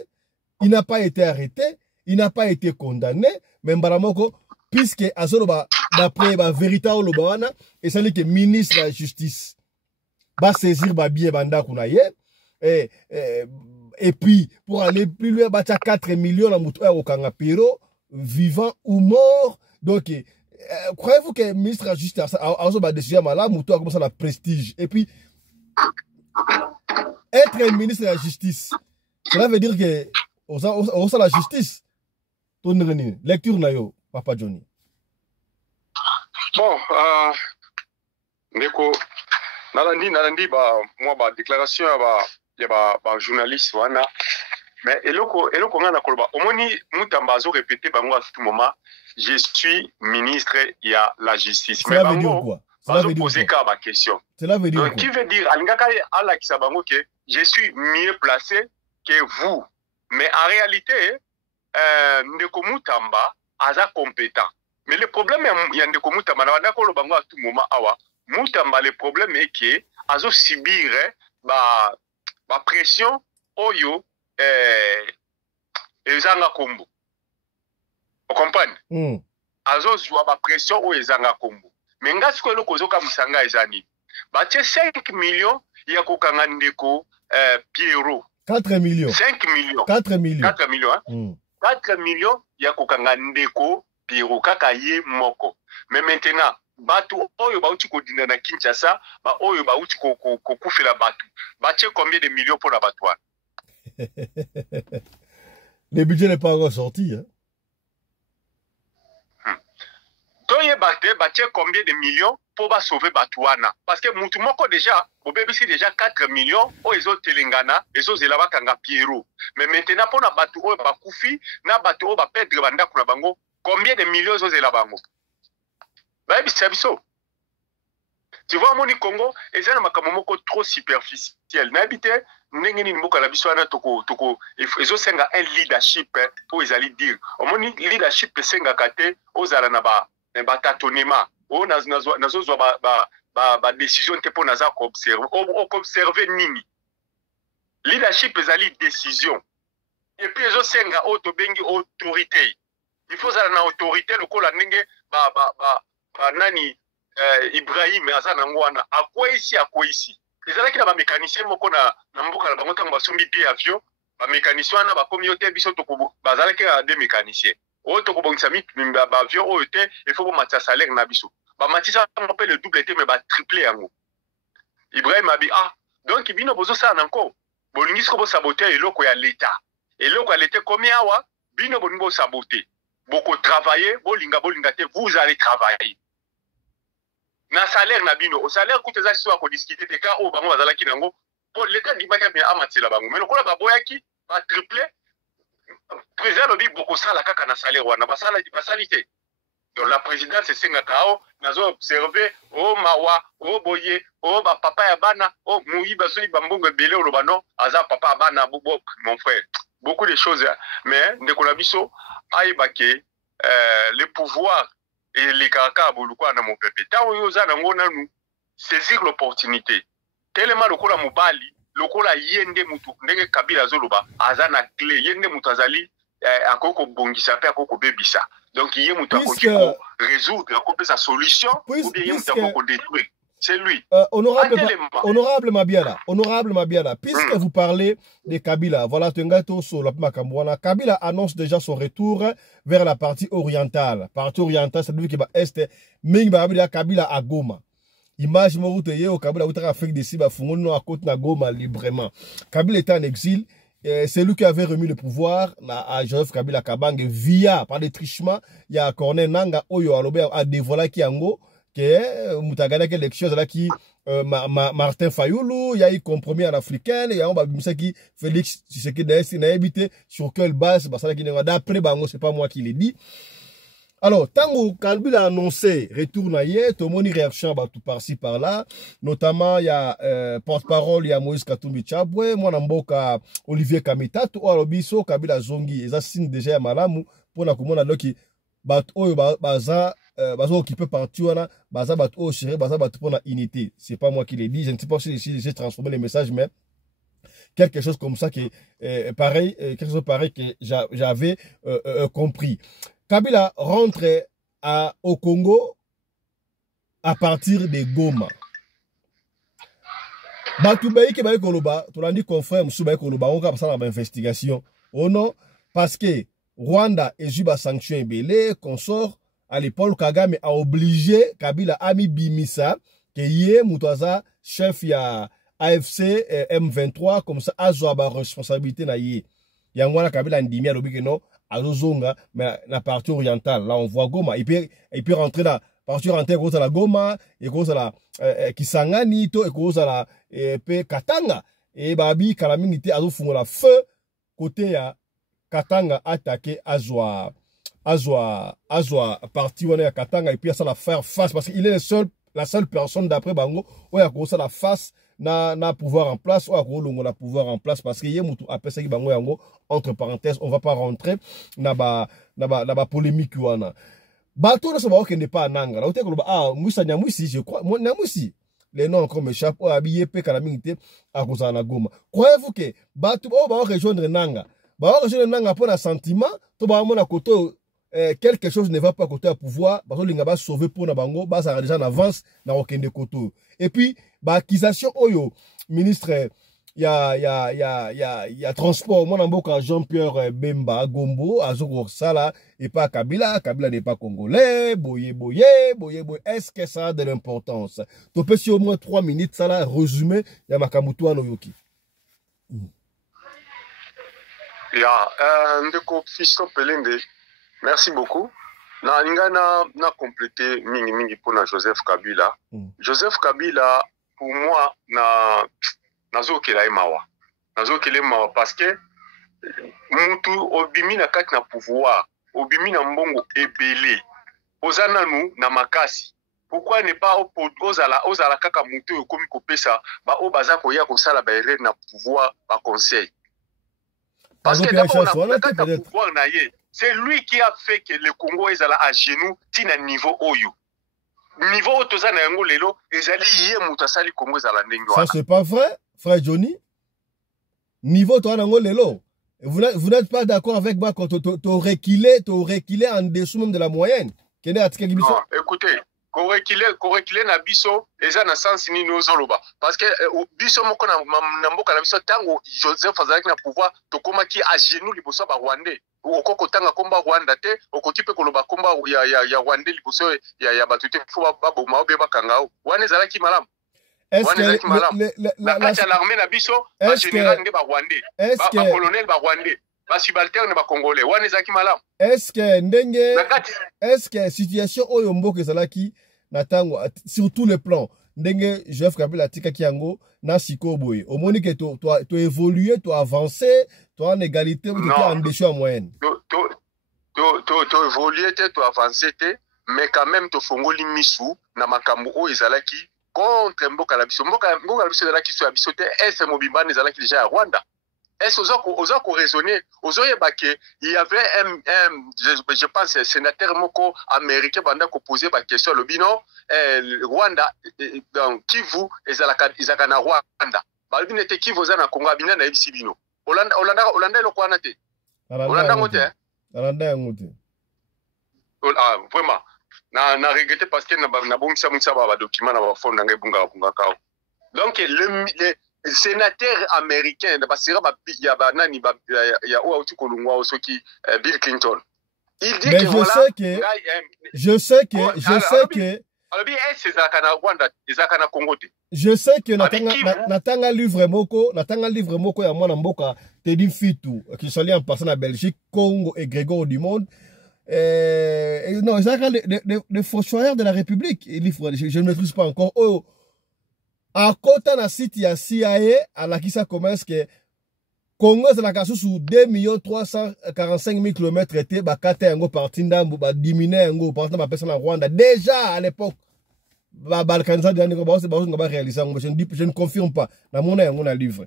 il n'a pas été arrêté, il n'a pas été condamné, mais Mbaramoko, puisque Azoloba, d'après la vérité au Lobawana, et ça dit que ministre de la justice va saisir bien banda kunaye et puis pour aller plus loin bah 4 millions à mutu au Kangapiro vivant ou mort. Donc croyez-vous que le ministre de la justice a ba décision là mutu a comme ça la prestige et puis être un ministre de la justice cela veut dire que on la justice ton lecture na yo Papa Johnny. Bon, ndeko nalandi moi déclaration ya journaliste wana mais eloko ngana koloba omoni Mutamba azo répéter bango à tout moment je suis ministre ya la justice mais bango azo poser ka question. Cela veut dire donc qui veut dire alingaka ala ki sabango que je suis mieux placé que vous mais en réalité ndeko Mutamba aza compétent. Mais le problème, il y a des Mutamba, à tout moment, Mutamba, le problème est que azo subir la pression oyo ezanga kombo. Vous comprenez? Azo joua la pression oyo ezanga kombo. Mais ngas ko eloko zoka musanga ezani. Batie 5 millions ya kokanga ndeko Pierrot. 4 millions. 5 millions. 4 millions. 4 millions, hein? 4 millions ya kokanga ndeko Pierrot kaka ye moko. Mais maintenant, batu oyo bauti ko dinda na Kinshasa, ba oyo bauti ko kufela batu. Batie combien de millions pour la batouane? Le budget n'est pas encore sorti, hein? Toye batie combien de millions pour sauver batouana? Parce que mutu moko déjà, au BBC déjà 4 millions, o ezo telengana, ezo zelaba kanga Pierrot. Mais maintenant pour na batu oyo bakufi, na batu oyo ba perdre banda kuna bango, combien de millions ezo zelaba bango? Ba bisabiso. Tu vois moni Congo, eza na makambo moko trop superficiel. Na habité ndenge ni mboka la biso na toko ezo senga un leadership pour ezali dire. Omoni leadership senga kate ozala na ba tâtonnement. O nazo zwa ba décision te po naza ko observer nini. Leadership ezali décision. Et puis ezo senga auto bengi autorité. Il faut zala na autorité lokola ndenge nani Ibrahim Azanangwana, à quoi ici? Les gens qui ont des mécaniciens, qui ont des avions, les mécaniciens, ils ont des mécaniciens. Il faut que salaire le double, mais triplé. Ibrahim a dit, donc il y a besoin encore. Il faut saboter l'État. Et l'État, combien il faut saboter? Beaucoup travailler, vous allez travailler. Na salaire na bino au salaire coûte za soit ko discuter de cas au bango bazala ki nango pour l'état di baka bien amatela bango mais lokola baboyaki ba triplé président bi beaucoup sala kaka na salaire wana basala di basalite donc la présidence c'est singa kao nazo observer o mawa o boye o ba papa ya bana o muiba so bambongo belé o lobano aza papa ya bana bobo mon frère beaucoup de choses mais ndekola biso aibake le pouvoir et les caractères bolukwa na mon peuple tant yoza nango nanu saisir l'opportunité tellement lokola mobali lokola yende mutu ndenge Kabila zoloba azana clé yende mutu azali akoko bongisa pe akoko bebisa donc yé mutu akoko résoudre akoko sa solution ou bien yé mutu akoko détruire. C'est lui. Honorable Mabiala, puisque vous parlez de Kabila, voilà, Kabila annonce déjà son retour vers la partie orientale. Partie orientale, c'est lui qui va est, mais Kabila à Goma. Image Moruto au Kabila, où t'as fait des cibles, Fungono à côte na Goma librement. Kabila était en exil. C'est lui qui avait remis le pouvoir à Joseph Kabila Kabange via, par des trichements, il y a Corneille Nanga, Oyo Alobe, à dévoiler Kiango. Moutagana l'élection là qui Martin Fayoulou, il y a eu compromis en africain, il y a un qui Félix Tshisekedi n'a habité sur quelle base, d'après Bango, c'est pas moi qui l'ai dit. Alors, tant que Kabila a annoncé retour naïe, tout le monde réaction tout par-ci par-là, notamment il y a porte-parole, il y a Moïse Katumbi Tchabwe, moi n'amboka Olivier Kamita, tout Alobiso, Kabila Zongi, et ça signe déjà à Malamu pour la commune alors qui bat baza bazo qui peut partir là baza bat au chéri baza bat pour la unité. C'est pas moi qui l'ai dit, je ne sais pas si j'ai transformé les messages, mais quelque chose comme ça qui est pareil, quelque chose pareil que j'avais compris. Kabila rentre au Congo à partir de Goma. Batoubaï qui va Koloba, tu l'as dit confrère Moussoubaï Koloba, on va passer à l'investigation. Oh non, parce que Rwanda et Juba sanction belé, consort à l'époque Kagame a obligé Kabila Ami Bimisa que yé Moutaza chef ya AFC M23 comme ça azo ba responsabilité na yé. Yangwana Kabila ndimi alobi que non azozonga mais la partie orientale là on voit Goma il peut rentrer là partie orientale cause la Goma et cause la Kisangani to et cause la pe Katanga et babi kalamingité azo fungola feu côté ya Katanga attaqué Azwa parti on est à Katanga et puis ça la faire face parce qu'il est la seule personne d'après Bango où il a commencé la face na pouvoir en place ou à gros la pouvoir en place parce que y a mutu après ça qui Bango yango entre parenthèses on va pas rentrer na ba polémique wana bato na savoir qu'il n'est pas nanga là ah Moussa Nyamwisi je crois Nyamwisi les noms encore m'échappent ou habillé pe calamité à cause na Goma croyez-vous que bato va rejoindre nanga bah rejoindre nanga pour un sentiment to ba mona koto quelque chose ne va pas côté à pouvoir parce que l'ingaba sauver pour na bango bah ça déjà en avance na okende koto et puis bah accusation oyo ministre il y a transport mon amboka Jean-Pierre Bemba Gombo azoko sala et pas Kabila n'est pas congolais boye est-ce que ça a de l'importance to peut si au moins 3 minutes ça là résumé ya makamutu anoyoki ndeko Fiston Pelende. Merci beaucoup. Na complété mingi pour Joseph Kabila. Joseph Kabila, pour moi, nazo kela mawa. Nazo kela mawa parce que mutu obimi na kati na pouvoir, obimi na mbongo ebele. Ozana nu na makasi. Pourquoi ne pas ozala kaka mutu komi kopesa ba obaza ko ya ko sala ba erreur na pouvoir ba conseil. Parce que d'abord c'est lui qui a fait que le Congo est à genoux, tina niveau oyo. Niveau tozana yango lelo, ezali yé mutasali Congo ezala ndenge wana. Ça c'est pas vrai, frère Johnny. Niveau tozana yango lelo. Vous n'êtes pas d'accord avec moi quand tu reculé en dessous même de la moyenne. Non, écoutez, korekile na biso eza na sens nini ozoloba parce que biso moko na mboka na biso tango Joseph azalaki na pouvoir tokomaki a genoux liboso ba Rwandais okoko tanga komba Rwanda te okoki pe koloba komba ya Rwandais liboso ya bato te fo ba boma obe bakangao wana ezalaki malamu. Est-ce que l'armée na biso ba général nde ba Rwandais ba colonel ba Rwandais ba subalterne ba Congolais wana ezalaki malamu. Est-ce que ndenge est-ce que situation oyo mboka ezalaki na tango sur tous les plans ndenge Joseph Kabila tikaki yango na sikoboye omoni que to évoluer to avancer to en égalité ou to en déchet en moyenne to évoluer to avancer mais quand même to fongoli misu na makambo oyo ezalaki contre mboka la biso ezalaki so ya biso te est mobimba ezalaki déjà à Rwanda. Est-ce qu'on raisonner il y avait je pense sénateur moko américain banda ko poser ba question le bino Rwanda donc Kivu ezalaka na Rwanda ba bino te Kivu za na Congo bina na ebisi bino Olanda lo kwana te Olanda ngote vraiment na regretter parce que na bongisa mutsa ba document na ba fond na ngebunga kao donc le sénateur américain Bill Clinton. Il dit mais que je sais que natanga livre moko ya mwana mboka Teddy Fitu qui sont allés en passant à Belgique, Congo et Grégoire du Monde. Non, les fossoyeurs de la République. Je ne maîtrise pas encore. Oh, à côté na site ya CIA à la qui ça commence que Congo c'est la casse sous 2 345 000 km été ba kate yango parti ndambu ba diminuer yango par exemple personne en Rwanda déjà à l'époque ba balkaniza de yango ba c'est ba réaliser je ne confirme pas na mona yango na livre.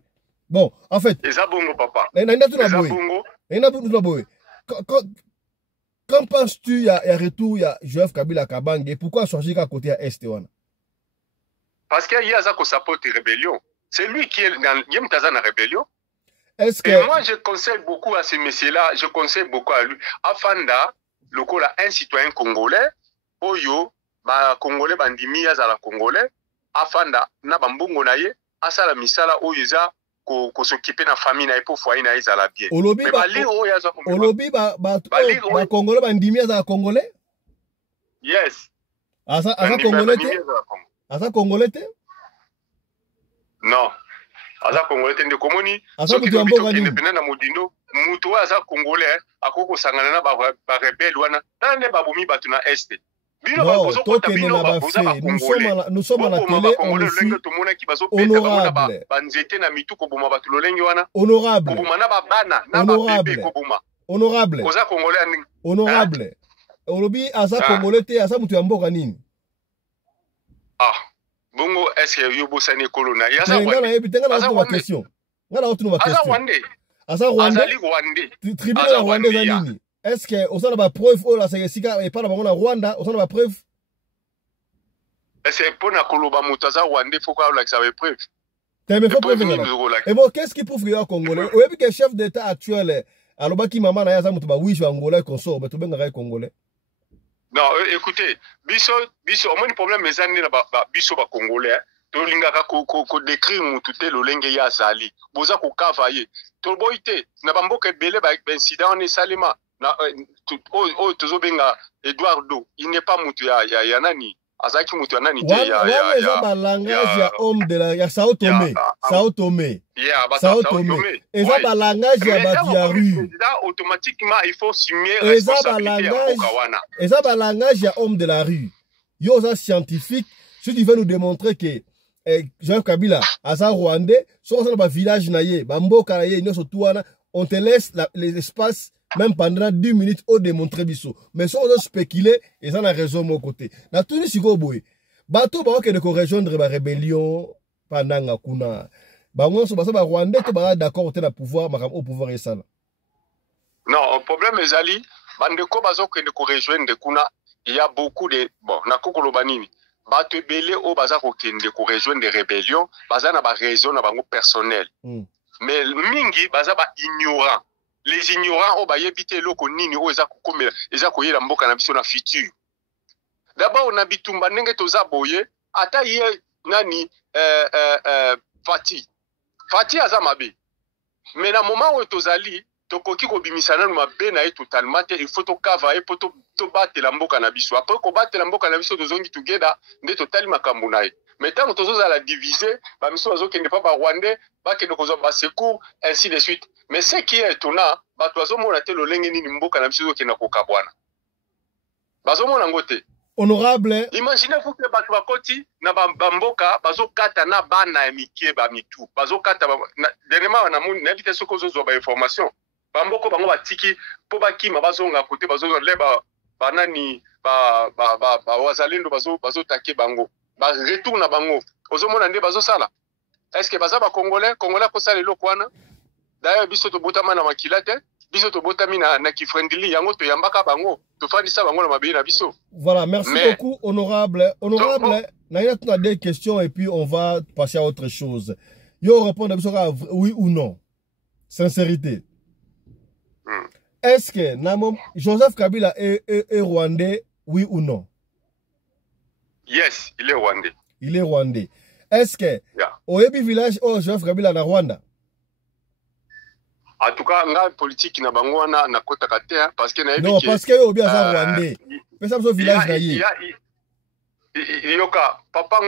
Bon, en fait eza bongo papa quand penses-tu ya retour ya Joseph Kabila Kabange pourquoi changer à côté à Est wana? Parce qu'il y a ça qui supporte la rébellion. C'est lui qui est dans la rébellion. Est-ce que... Et moi, je conseille beaucoup à ces messieurs-là, je conseille beaucoup à lui. Afanda, le coup là, un citoyen congolais, Oyo, ba Congolais, bandimi, à la Congolais, Afanda, na bambongo na ye, asa la misala, Oyoza, ko s'occuper de la famille, na pour foyer, na la bien. Olobi, ba Congolais, bandimi, à la Congolais? Yes. Asa Congolais? Asa Congolais te? Non. Asa Congolais te ndekomoni. Asa mutuamboka nini? Indépendant na modindo, mutu asa Congolais akoko sangana na ba rebelle wana. Nane babumi batu na Est. Bino ba bozo kota bino ba boza ba Congolais. Nous sommes à la télé, on est honorable. Ba nzete na mitu ko boma batu lolenge wana. Honorable. Ko boma na ba bana, na ba bébé ko boma. Honorable. Oza Congolais nini? Honorable. Olobi asa Congolais te, asa mutuamboka nini? Ah, bongo est-ce que yo bosani kolona ya za Rwanda asa ma question ngana otunu ma question asa Rwanda tribunal ya Rwanda za nini est-ce que osana ba preuve o la sika et pas na bango na Rwanda osana ba preuve est-ce que pona koloba mutaza Rwanda faut quoi la ça ba preuve mais faut preuve et bon qu'est-ce qui prouve que ya Congolais ou que chef d'état actuel alobaki mama na ya za mutu ba wish Angola consort mais to benga Congolais. Non, écoutez, biso, au moins le problème est que biso ba Congolais, to lingaka ko décrire mutute lo lenge ya zali. Boza ko kavaye. To boite, na bamboka belé ba incident ne salima. Na tozo benga Eduardo, il n'est pas mutu ya nani. Azaki mutu ya nani te ya ba langage ya homme de la ya Sao Tomé. Sao Tomé. Sao Tomé. Et ça ba langage ya ba ya rue. Automatiquement il faut assumer responsabilité ya Bokawana. Et ça ba langage ya homme de la rue. Yo ça scientifique, si tu veux nous démontrer que Joseph Kabila asa Rwandais, so ça ba village na ye, ba mboka na ye nyoso tuana, on te laisse l'espace même pendant 10 minutes au démontrer biso. Mais si on doit spéculer, et ça a raison de mon côté. Na tout si go boy. Bato ba que de rejoindre la rébellion pendant nga kuna. Ba on so ba Rwandais to ba d'accord te na pouvoir makam au pouvoir et ça. Non, le problème est ali, bandeko bazo que de rejoindre kuna, il y a beaucoup de bon, na kokolo banini. Bato belé au baza ko kende ko rejoindre des rébellions, baza na ba raison na bango personnel. Mais mingi baza ba ignorant. Les ignorants ont évité l'oko nini o eza kokomela eza koyela mboka na biso na futur. D'abord na bitumba ndenge toza boye ata ye nani Fati aza mabe. Mais na moment où tozali tokoki ko bimisana no mabe na ye totalement il faut to kava et poto to batela mboka na biso. Après ko batela mboka na biso tozongi together nde totali makambo na ye. Mais tant que tozoza la diviser, ba miso bazokende pa ba Rwandais, ba kende kozwa ba secours ainsi de suite. Mais ce qui est étonnant, ba tozo mona te lolenge nini mboka na biso zokenda ko kabwana. Bazo mona ngote. Honorable. Imaginez-vous que bato bakoti na bamboka bazokata na bana ya mikie ba mitu. Bazokata dernièrement na moni na vitesse ko zo ba information. Bamboko bango batiki po bakima bazonga kote bazonga leba banani ba wazalendo bazotake bango. Ba retour na bango. Ozomona nde bazosala. Est-ce que baza ba congolais ko sala eloko wana? D'ailleurs biso to botama na makilate, biso to botami na kifrendili yango to yambaka bango, to fandisa bango na mabe na biso. Voilà, merci beaucoup honorable. Honorable, na y a des questions et puis on va passer à autre chose. Yo répondre à oui ou non. Sincérité. Est-ce que Joseph Kabila est rwandais, oui ou non? Yes, il est rwandais. Il est rwandais. Est-ce que au Ebi village Joseph Kabila na Rwanda? En tout cas, nga politique na bango na kota kate parce que na non, parce que yo bien ça rwandais. Mais ça au village na yi. Yoka papa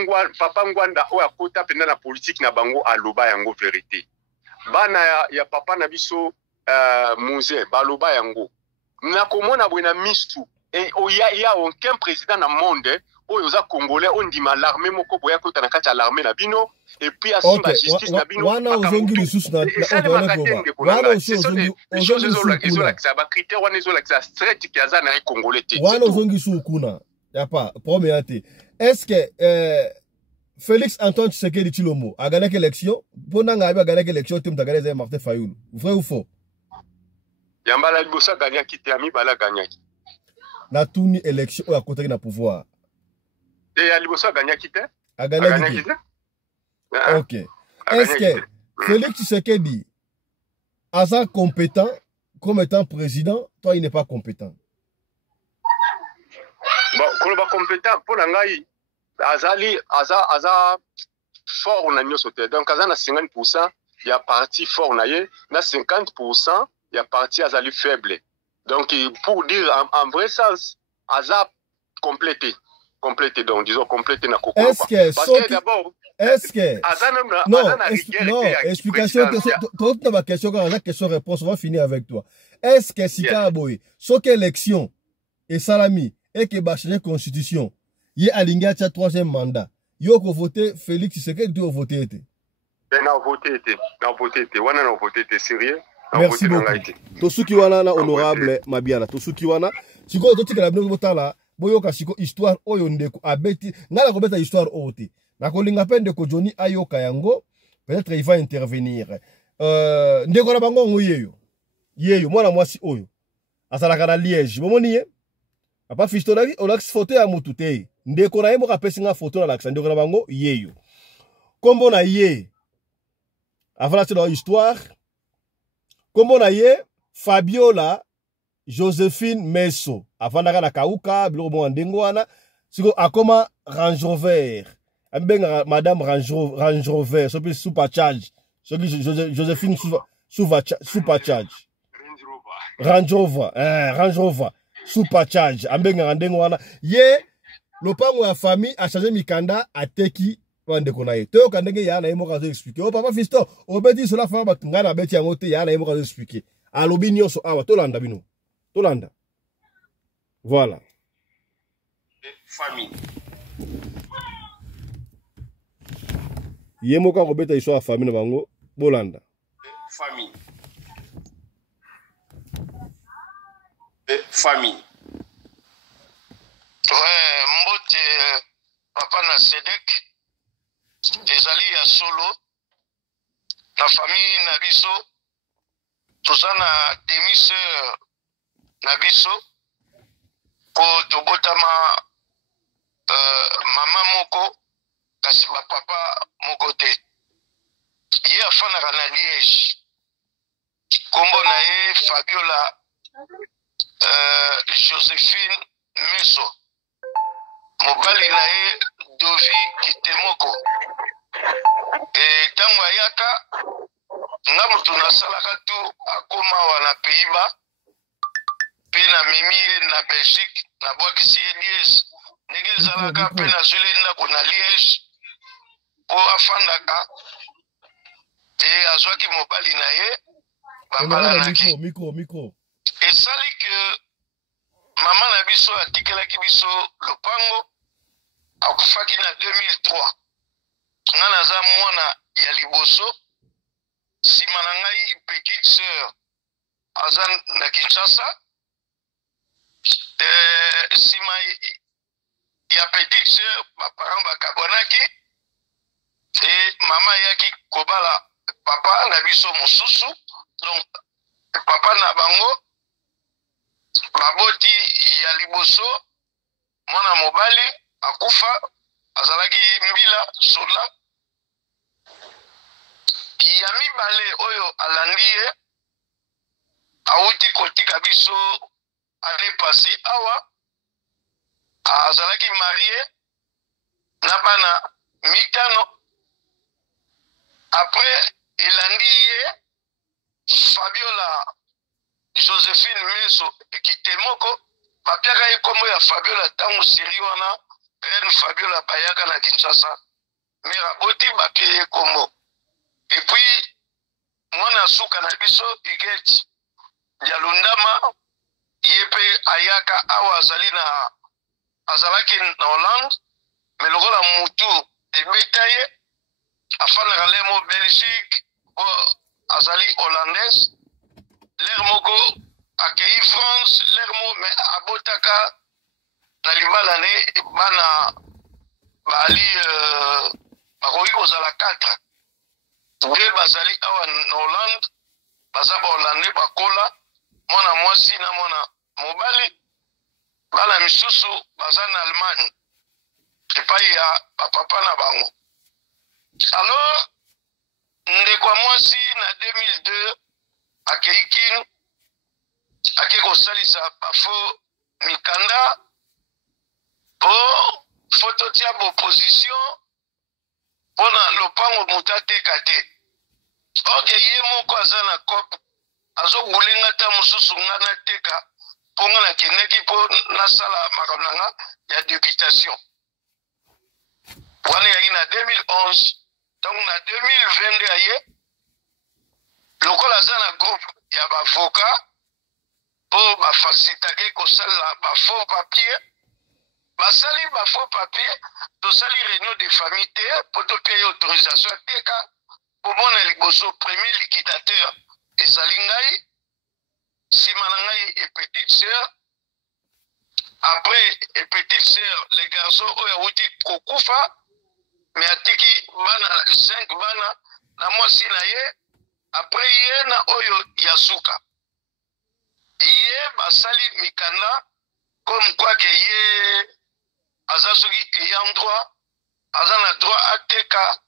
ngwanda o akota penda na politique na bango aloba yango vérité. Bana ya papa na biso Mouze baloba yango. Na komona bwena mistu et il y a aucun président dans le monde oyo za congolais on dit mal l'armée moko boya kota na kati ya l'armée na bino et puis asimba justice na bino wana ozongi lisusu na wana ozongi ba critère wana ezolakisa straight ki aza na congolais te wana ozongi su kuna ya pas premier te. Est-ce que Félix Antoine Tshisekedi Tshilombo a gagné l'élection pendant nga a gagné l'élection tu m'as gagné Martin Fayulu vrai ou faux? Yambala libosa gagné ki te ami bala gagné na tuni élection o akota na pouvoir. Et à Liboso a gagné qui te? A gagné qui te? Ok. Est-ce que Félix Tshisekedi est compétent comme étant président? Toi, il n'est pas compétent. Bon, quand il est compétent, pour l'angaï, Azali, Aza fort on a mis sauté. Donc, Aza na 50%, il y a parti fort on a eu, na 50%, il y a parti Azali faible. Donc, pour dire en vrai sens, Aza complété, donc disons complété na Koko. Est-ce que parce que d'abord, est-ce que non, explication toute ma question quand la question réponse on va finir avec toi. Est-ce que Sika Boy, so que élection et salami et que ba changer constitution, y alinga cha 3e mandat. Yo ko voter Félix Tshisekedi tu voter été. Na voter été, wana na voter été sérieux. Merci beaucoup. Tosuki wana na honorable Mabiala. Tosuki wana. Siko to tikala bino botala. Boyoka siko histoire oyo ndeko abeti. Ngala ko beta histoire ote. Na ko linga pende ko Johnny ayoka yango. Peut-être il va intervenir. Ndeko na bango ngoyeyo. Yeyo mwana mwasi oyo. Asalaka na Liège. Bomoni ye. Apa fisto na olax photo ya mutu te. Ndeko na yemo ka pesinga photo na laksa ndeko na bango yeyo. Kombo na ye. Avant la histoire Kombo na ye Fabiola Josephine Meso afandaka na kauka biloko mo ndengo wana siko akoma Range Rover ambenga madame Range Rover so pe supercharge so Josephine supercharge Range Rover supercharge ambenga ndengo wana ye lopango ya famille a changé mikanda ateki ndeko na ye to kandenge ya na ye moka zo expliquer o papa fisto obedi cela fa ba ngana beti yango te ya na ye moka zo expliquer alobi nyonso awa tolanda bino tolanda voilà famille ye moka ko beta iso ya famille na bango bolanda famille ouais mbote papa na Sedek ezali ya solo na famille na biso toza na demi-sœur na biso ko tobotama mama moko kasi papa moko te ye afanaka na Liège kombo na ye Fabiola Josephine Meso mobali na ye Dovi Kitemoko. Tango ayaka nga mutu nasalaka tu akoma wana Pays-Bas pe na mimi ye na Belgique na bwakisi ye Liège ndenge ezalaka pe nazweli ndako na Liège po afandaka azwaki mobali na ye babalanaki micro esali ke mama na biso atikelaki biso lopango akufaki na 2003 nga naza mwana ya liboso nsima na ngai petite sœur aza na Kinshasa nsima ya petite sœur baparent bakabwanaki mama yaki kobala papa na biso mosusu donc papa na bango baboti ya liboso mwana mobali akufa azalaki mbila sola ya mibale oyo alandi ye awuti kotika biso ane pasi awa azalaki marie na bana mitano après elandi ye Fabiola Josephine Meso Kitemoko bapiaka ye kombo ya Fabiola tango siri wana reine Fabiola bayaka na Kinshasa mais aboti bapie ye kombo et puis mwana suka na biso Huguette ya Lundama ye pe ayaka awa azalaki na Hollande mais lokola mutu ebeta ye afandaka lemo Belgique po azali hollandaise l'air moko akei France l'air mo mais abotaka na libala ne bana bali bakoki kozala 4 nde bazali awa na Hollande baza ba hollandais bakola mwana mwasi na mwana mobali bana misusu baza na Allemagne epai ya bapapa na bango. Alors ndeko mwasi na 2002 akeikin ake kosalisa bafo mikanda po foto tia opposition pona lopango mutateka te. Ok ye moko aza na cop azobulenga ta mususu nga na teka ponga na kendeki po nasala makambo nanga ya députation wana yaki na 2011 donc na 2022 aye lokola aza na groupe ya bavoka po bafacilitake kosala bafaux papier basali bafaux papier tosali réunion de famille te po topeye autorisation ateka pomona liboso premier liquidateur ezali ngai nsima na ngai et petite sœur après et petite sœur les garçons oyo awuti kokufa mais atiki bana 5 bana na mwasi na ye après ye na oyo ya suka ye basali mikanda comme quoi que ye aza soki ayant droit aza na droit ateka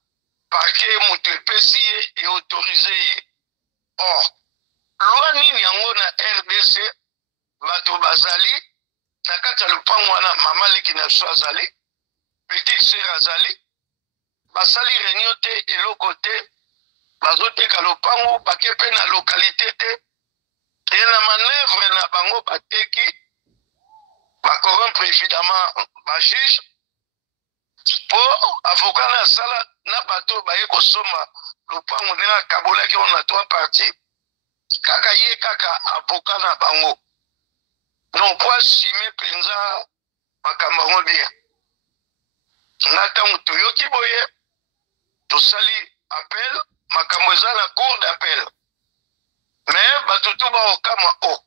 parke moto epesi ye e autorise ye. Or loi nini yango na RDC bato bazali na kati ya lupango wana mama leki na biso azali petite sœur azali basali réunion te eloko te bazoteka lupango bake mpe na localité te e na manœuvre na bango bateki bacorrompre évidemment bajuge po avocat na sala na bato baye kosomba lupango ndenge akabolaki ona 3 parties kaka ye kaka avocat na bango non po asime mpenza makambo yango bien nga ntango toyoki boye tosali appel makambo eza na cour d'appel mais bato to baokama o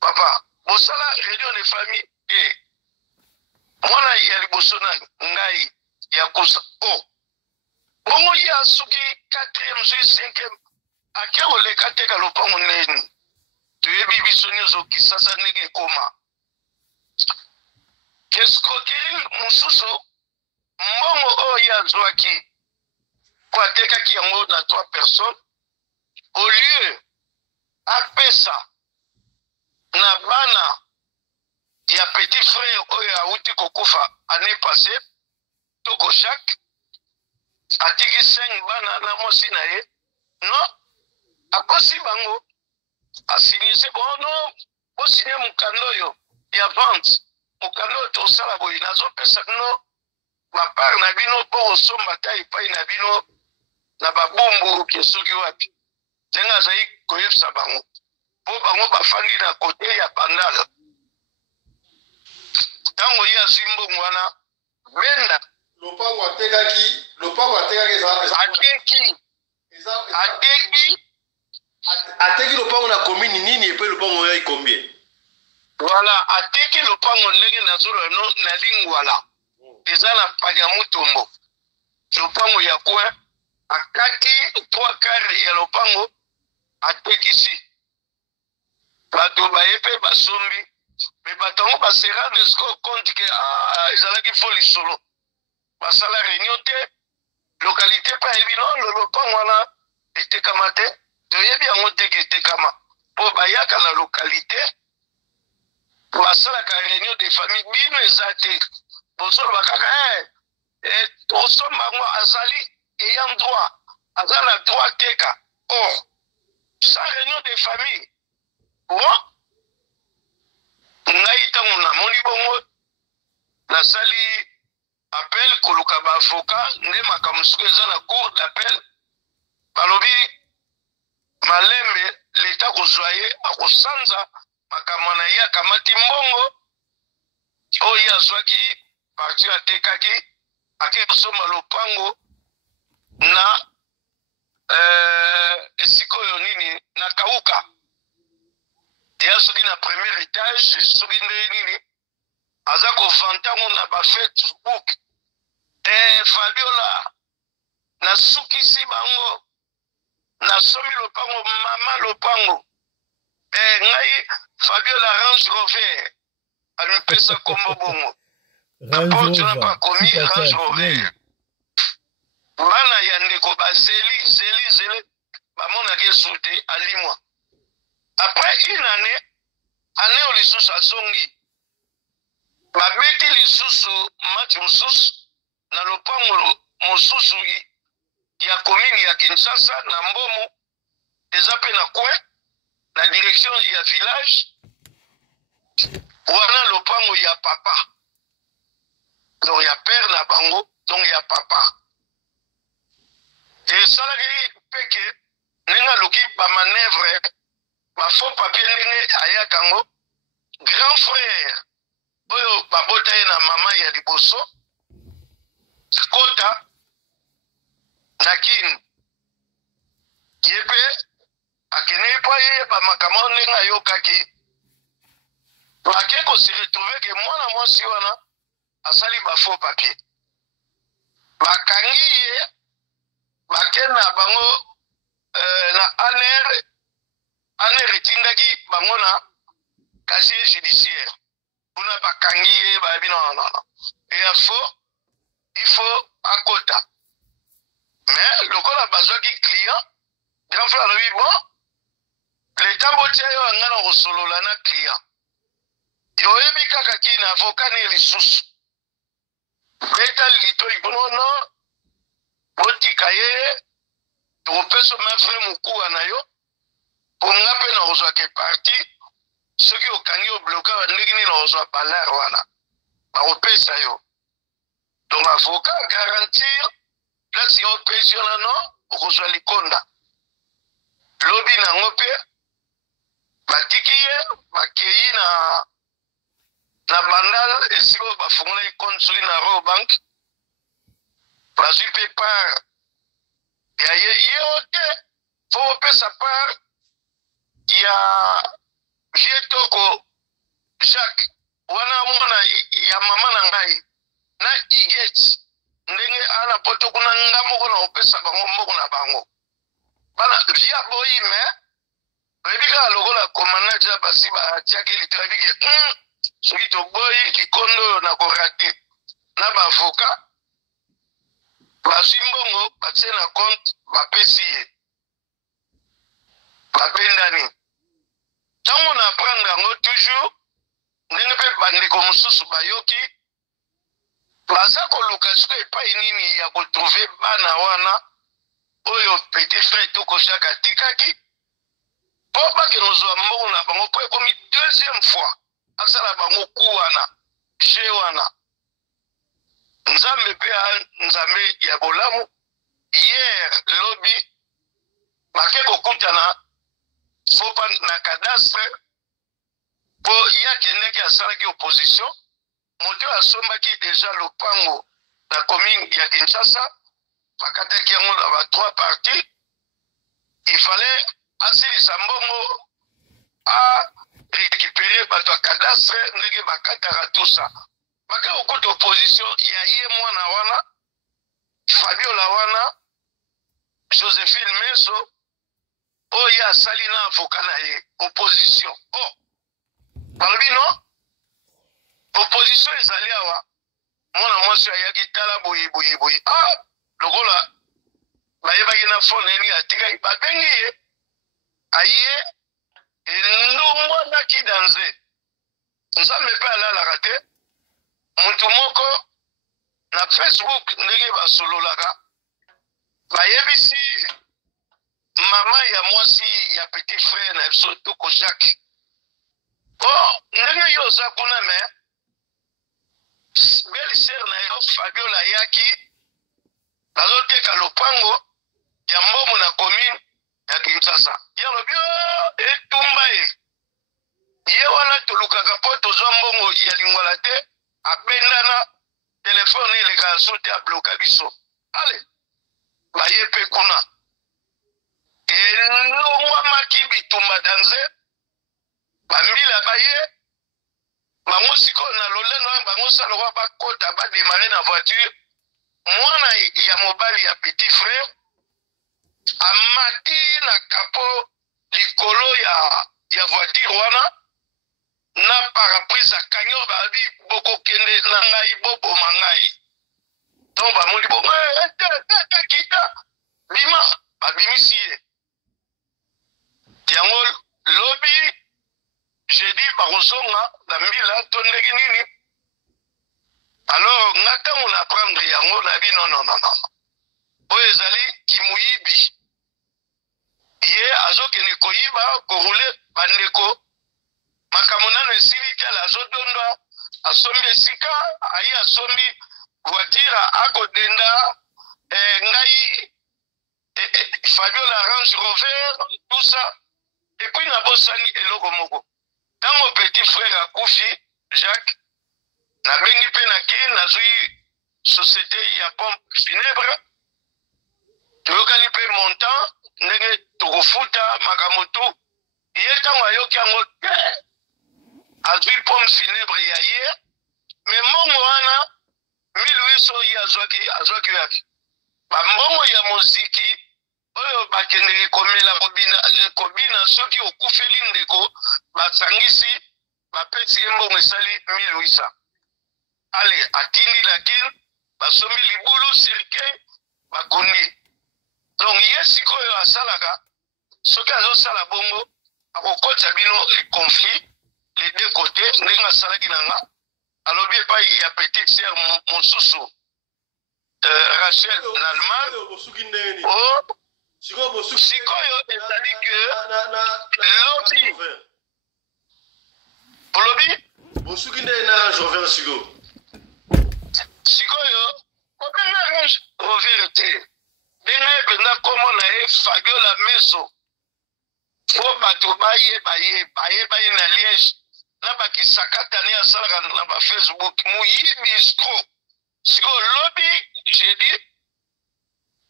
papa bosala réunion de famille e mwana ya liboso na ngai ya kosa o bongo ya soki 4e soki 5e ake koleka teka lopango neni toyebi biso nyonso kisasa ndenge ekoma escroquerie mosusu mbongo oyo ye azwaki po atekaki yango na 3 personnes au lieu apesa na bana il y a petit frère oyo auti kokufa année passée toko Jacques atiki 5 bana na mosi na ye non akosi bango asinise bono bosinya mukando yo ya vente mukando to sala boy nazo pesa no mapar na bino po osomba tai pai na bino na babumbu kesoki wapi tenga zai koyepsa bango po bango bafandi na kote ya pandala tango ya zimbo mwana benda lopango atekaki ateki lopango na commune nini epe lopango ya combien voilà ateki lopango lenge na zolo no na lingwala eza na Panyamutombo lopango ya coin akaki 3 quarts ya lopango atekisi bato bayepe basombi mais batango base rendre compte que ezalaki foli solo basala réunion te localité pa yebi non le lopango wana etekama te toyebi yango teke etekama po bayaka na localité basalaka réunion de famille bino eza te bozoloba kaka tosomba yango azali eyant droit aza na droit teka or sans réunion de famille bon ngai ntango namoni bongo nasali appel koluka baavocat nde makambo soki eza na cour d'appel balobi malembe leta kozwa ye akosanza makambo na ye akamati mbongo oyo azwaki parti atekaki ake kosomba lopango na esika oyo nini na kauka eya soki na premier étage soki nde nini aza kovantango na bafacebook Fabiola nasukisi bango nasomi lopango mama lopango ngai Fabiola Range Rover amipesa kombo bongo pas komi Range Rover bana ya ndeko bazeli bamonaki esoute alimwa après une année oyo lisusu azongi babeti lisusu match mosusu na lopango mosusu ya commune ya Kinshasa na Mbomu eza pe na coin na direction ya village wana lopango ya papa donc ya père na bango donc ya papa esalaki peke ndenge aloki bamanevre bafaux papier ndenge ayaka yango grand frère oyo babota ye na mama ya liboso kota na kini ye mpe akende mpo ayeba makambo ndenge ayokaki ake kosi retrouve ke mwana mwasi wana asali bafaux papier bakangi ye bake na bango na aner etindaki bango na casier judiciaire kuna bakangi ye bayebi non eya faux il faut akota mais lokola bazwaki client grand frère alobi bon leta botia yo anga na kosolola na client yoyebi kaka kini avocat ne lisusu beta litoi bonono botika ye tokopesa ma vrai mokuwa na yo ponga mpe na kozwaka parti soki okangi obloka ndenge nini na kozwa balar wana bakopesa yo donc avocat garantir place ya opesi yo nano okozwa likonda lobi nango mpe batiki ye bakei na bandal esika oyo bafungolaki compte soki na Royal Bank bazwi mpe part ya ye ote fo opesa part ya vie toko Jacques wana mwana ya mama na ngai na iget ndenge ana poto kuna nga moko na opesa bango mboko na bango bana via boyi me rebika lokola komanaja basi batiaki litrabiki soki toboyi likondo na korate na bavoka bazwi mbongo batie na compte bapesi ye bapendani ntango na prendre yango toujours ndenge mpe bandeko mosusu bayoki baza koluka siko epai nini ya kotrouve bana wana oyo petit frère Toko Jacques atikaki mpo bakenozwa mbongo na bango mpo ekomi deuxième fois asala bango ku wana je wana nzambe mpe nzambe ya bolamu hier lobi bake kokutana fopa na cadastre mpo ye akendeki asalaki opposition moto asombaki deja lopango na commune ya Kinshasa bakataki yango na ba 3 parties il fallait asilisa mbongo a récupérer bato ya cadastre ndenge bakataka tout ça bake kokuta opposition ya ye mwana wana Fabiola wana Joséphine Meso oyo asali na avocat na ye opposition balobi no opposition ezali awa mwana mwasi ayaki tala boye lokola bayebaki na fone eni atikaki babengi ye aye endongo azaki danze nzambe mpe alalaka te mutu moko na Facebook ndenge basololaka bayebisi mama ya mwasi ya petit frère na biso Toko Jacques ndenge yo oza kuna me belle sœur na yo Fabiola yaki bazoteka lopango ya mbomo na commune ya Kinshasa yalobi etumba ye wana tolukaka mpo tozwa mbongo ya lingwala te abendana telefone eleka so te abloka biso ale baye mpe kuna elongwamaki bitumba danze bambila baye bango sikoyo na lolendo bango salokwa bakota bademare na voiture mwana ya mobali ya petit frère amati na kapo likolo ya voiture wana na paraprise akanyo babi bokokende na ngai boboma ngai donc bamoni bongo kita bima babimisi ye yango lobi jeudi bakozonga na mbila to ndenge nini alors nga ntango na prendre yango nabi non oyo ezali kimuyibi ye azokende koyiba korule bandeko makambo nano esili kala azodondwa asombi esika ayi asombi voiture akodenda ngai Fabiola Range Rover tout ça et puis nabosani eloko moko ntango petit frère akufi Jacques nabengi mpe naki nazwi société ya pompe funèbre toyokani mpe montant ndenge tokofuta makambo tu ye ntango ayoki yango te azwi pompe funèbre ya ye me mbongo wana 1800 ye azwaki yaki bambongo ya moziki oyo bakendeki komela kobina soki okufeli ndeko basangisi bapesi ye mbongo esali 1800 ale atindi lakini basombi libulu sirke bakundi donc ye sikoyo asalaka soki azosala bongo akokotisa bino conflit les deux côtés ndenge asalaki nanga alobi epai ya petite sœur mosusu Rachel l'Allemagne sikoyo ezali ke lobi olobi bosuki nde na Range Rover sikoyo obenga Range Rover te benga ependa komo na ye Fabiola Meso po bato baye na Liège na bakisakatani asalaka na bafacebook muyibi escro sikoyo lobi jeudi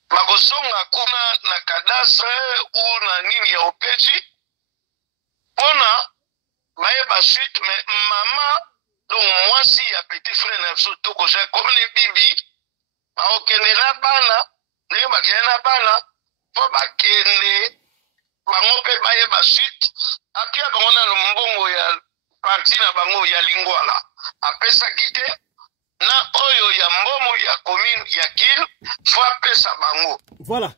bakosonga kuna na cadastre ou na nini ya opeji mpona bayeba suite me mama donc mwasi ya petit frère na biso Toko Jacques comme ne bibi baokende na bana ndenge bakende na bana mpo bakende bango mpe bayeba suite apia bango nano mbongo ya parti na bango ya lingwala apesaki te na oyo ya mbomo ya commune ya Kine fo apesa bango voilà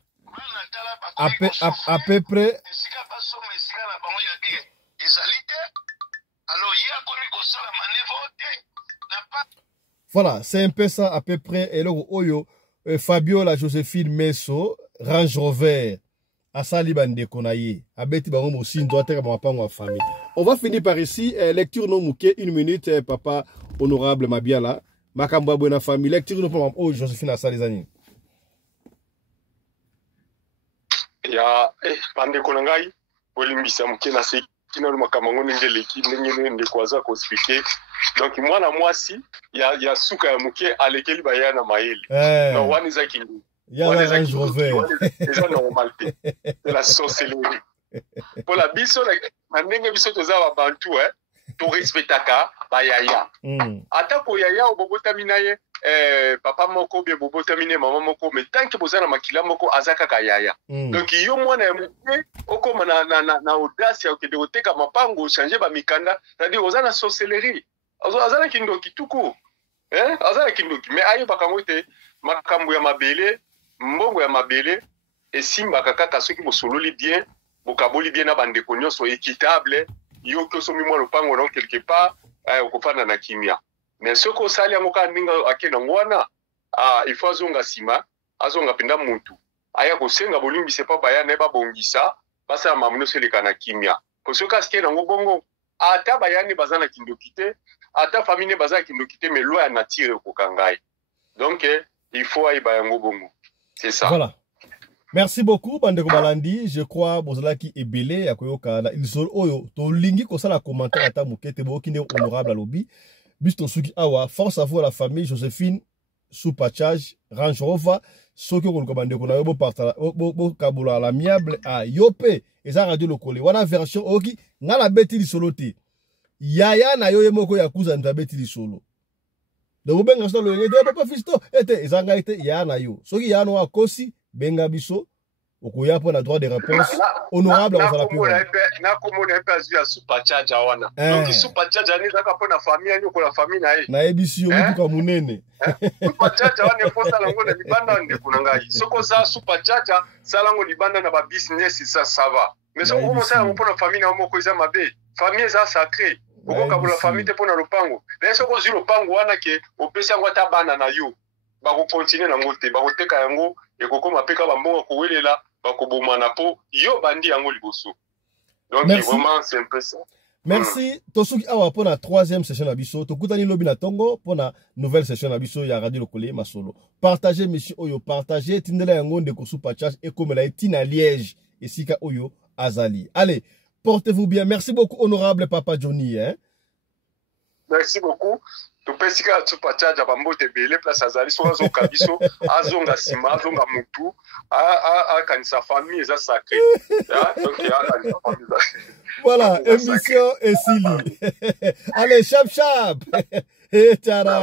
à peu près esika basoma esika na bango ya bien ezali te alors il y a comme il ça la manœuvre n'a pas. Voilà, c'est un peu ça à peu près. Et là, Oyo, Fabiola Joséphine Messo, Range Rover, Asali Bande Konaye, Abeti Bango aussi, doit être mon papa ou famille. On va finir par ici. Lecture non mouké, 1 minute, papa honorable Mabiala. Makamba Buena famille. Lecture non pour oh, Joséphine Asali Zani. Ya, Bande Konangai, Olimbisa mouké na se. Kina le makamango ngele ki ndenge nde kwaza ko expliquer. Donc moi na mwasi ya suka ya muke alekeli baya na maeli. No one is like ya la Range Rover. Déjà normal. C'est la sorcellerie. Pour la biso na ndenge biso toza ba bantu to respectaka bayaya. Ata ko yaya obobota minaye papa moko bien bobota mine mama moko mais tant que bozana makila moko azaka ka yaya. Donc yo mwana ya muke okoma na audace ya okende oteka mapango changer ba mikanda, c'est-à-dire ozana sorcellerie. Azana kindoki tuku. Azana kindoki mais ayo bakango te makambo ya mabele, mbongo ya mabele et simba kaka soki bosololi bien, bokaboli bien na bande konyo so équitable, yo ko somi mo lopango donc quelque part okofana na kimia. Mais ce qu'on sali amoka ninga akena ngwana il faut azonga sima azonga pinda muntu aya kosenga bolimbi c'est pas baya ne ba bongisa basa mamuno seleka na kimia ko soka ske na ngobongo ata bayani bazana kindokite ata famille bazana kindokite mais loi na tire ko kangai donc il faut ay bayango bongo c'est ça. Voilà. Merci beaucoup Bandeko Balandi, je crois bozalaki ebele ya koyoka na ilsol oyo to lingi ko sala commentaire ata mukete bo kine honorable lobby. Bisto Suki Awa, force à vous la famille, Joséphine, sous patchage, Range Rover, Soki Kolkobande, qu'on a eu beau Kaboula, l'amiable, à Yope, et ça radio le collé. Voilà version, ok, n'a la bête di solo te. Yaya na yo yemoko yakuza nta bête di solo. De vous benga solo, et de papa fisto, et zanga ete, ya na yo. Soki ya no akosi, benga biso, okoya pour la droit de réponse honorable à la pure. Na komona un peu à super charge wana. Donc super charge ani zaka pour la famille ani ko la famille na ye. Na ebisio mutu ka munene. Super charge wana ko sala ngo na libanda nde kunangai. Soko sa super charge sala ngo libanda na ba business ça va. Mais soko comment ça pour la famille na moko za mabe. Famille ça sacré. Oko ka pour la famille te pour na lopango. Mais soko zi lopango wana ke opesa ngo ta bana na yo. Ba ko continuer na ngote, ba ko teka yango e ko koma peka ba mbongo ko welela. Donc vraiment c'est un peu ça. Merci. Tosuki awa pour la 3e session d'Abisso. Tokutani lobi na tongo pour la nouvelle session d'Abisso ya Radio Lokole Masolo. Partagez monsieur Oyo, partagez tindela yango de kosu pachage et comme la tina Liège et sika Oyo Azali. Allez, portez-vous bien. Merci beaucoup honorable Papa Johnny Merci beaucoup. Tupesika tupachaja bambote bele place azali so azo kabiso azonga sima azonga mutu a kanisa famille ça sacré donc ya kanisa famille. Voilà, émission est Sili. Allez, chap chap. Et tada.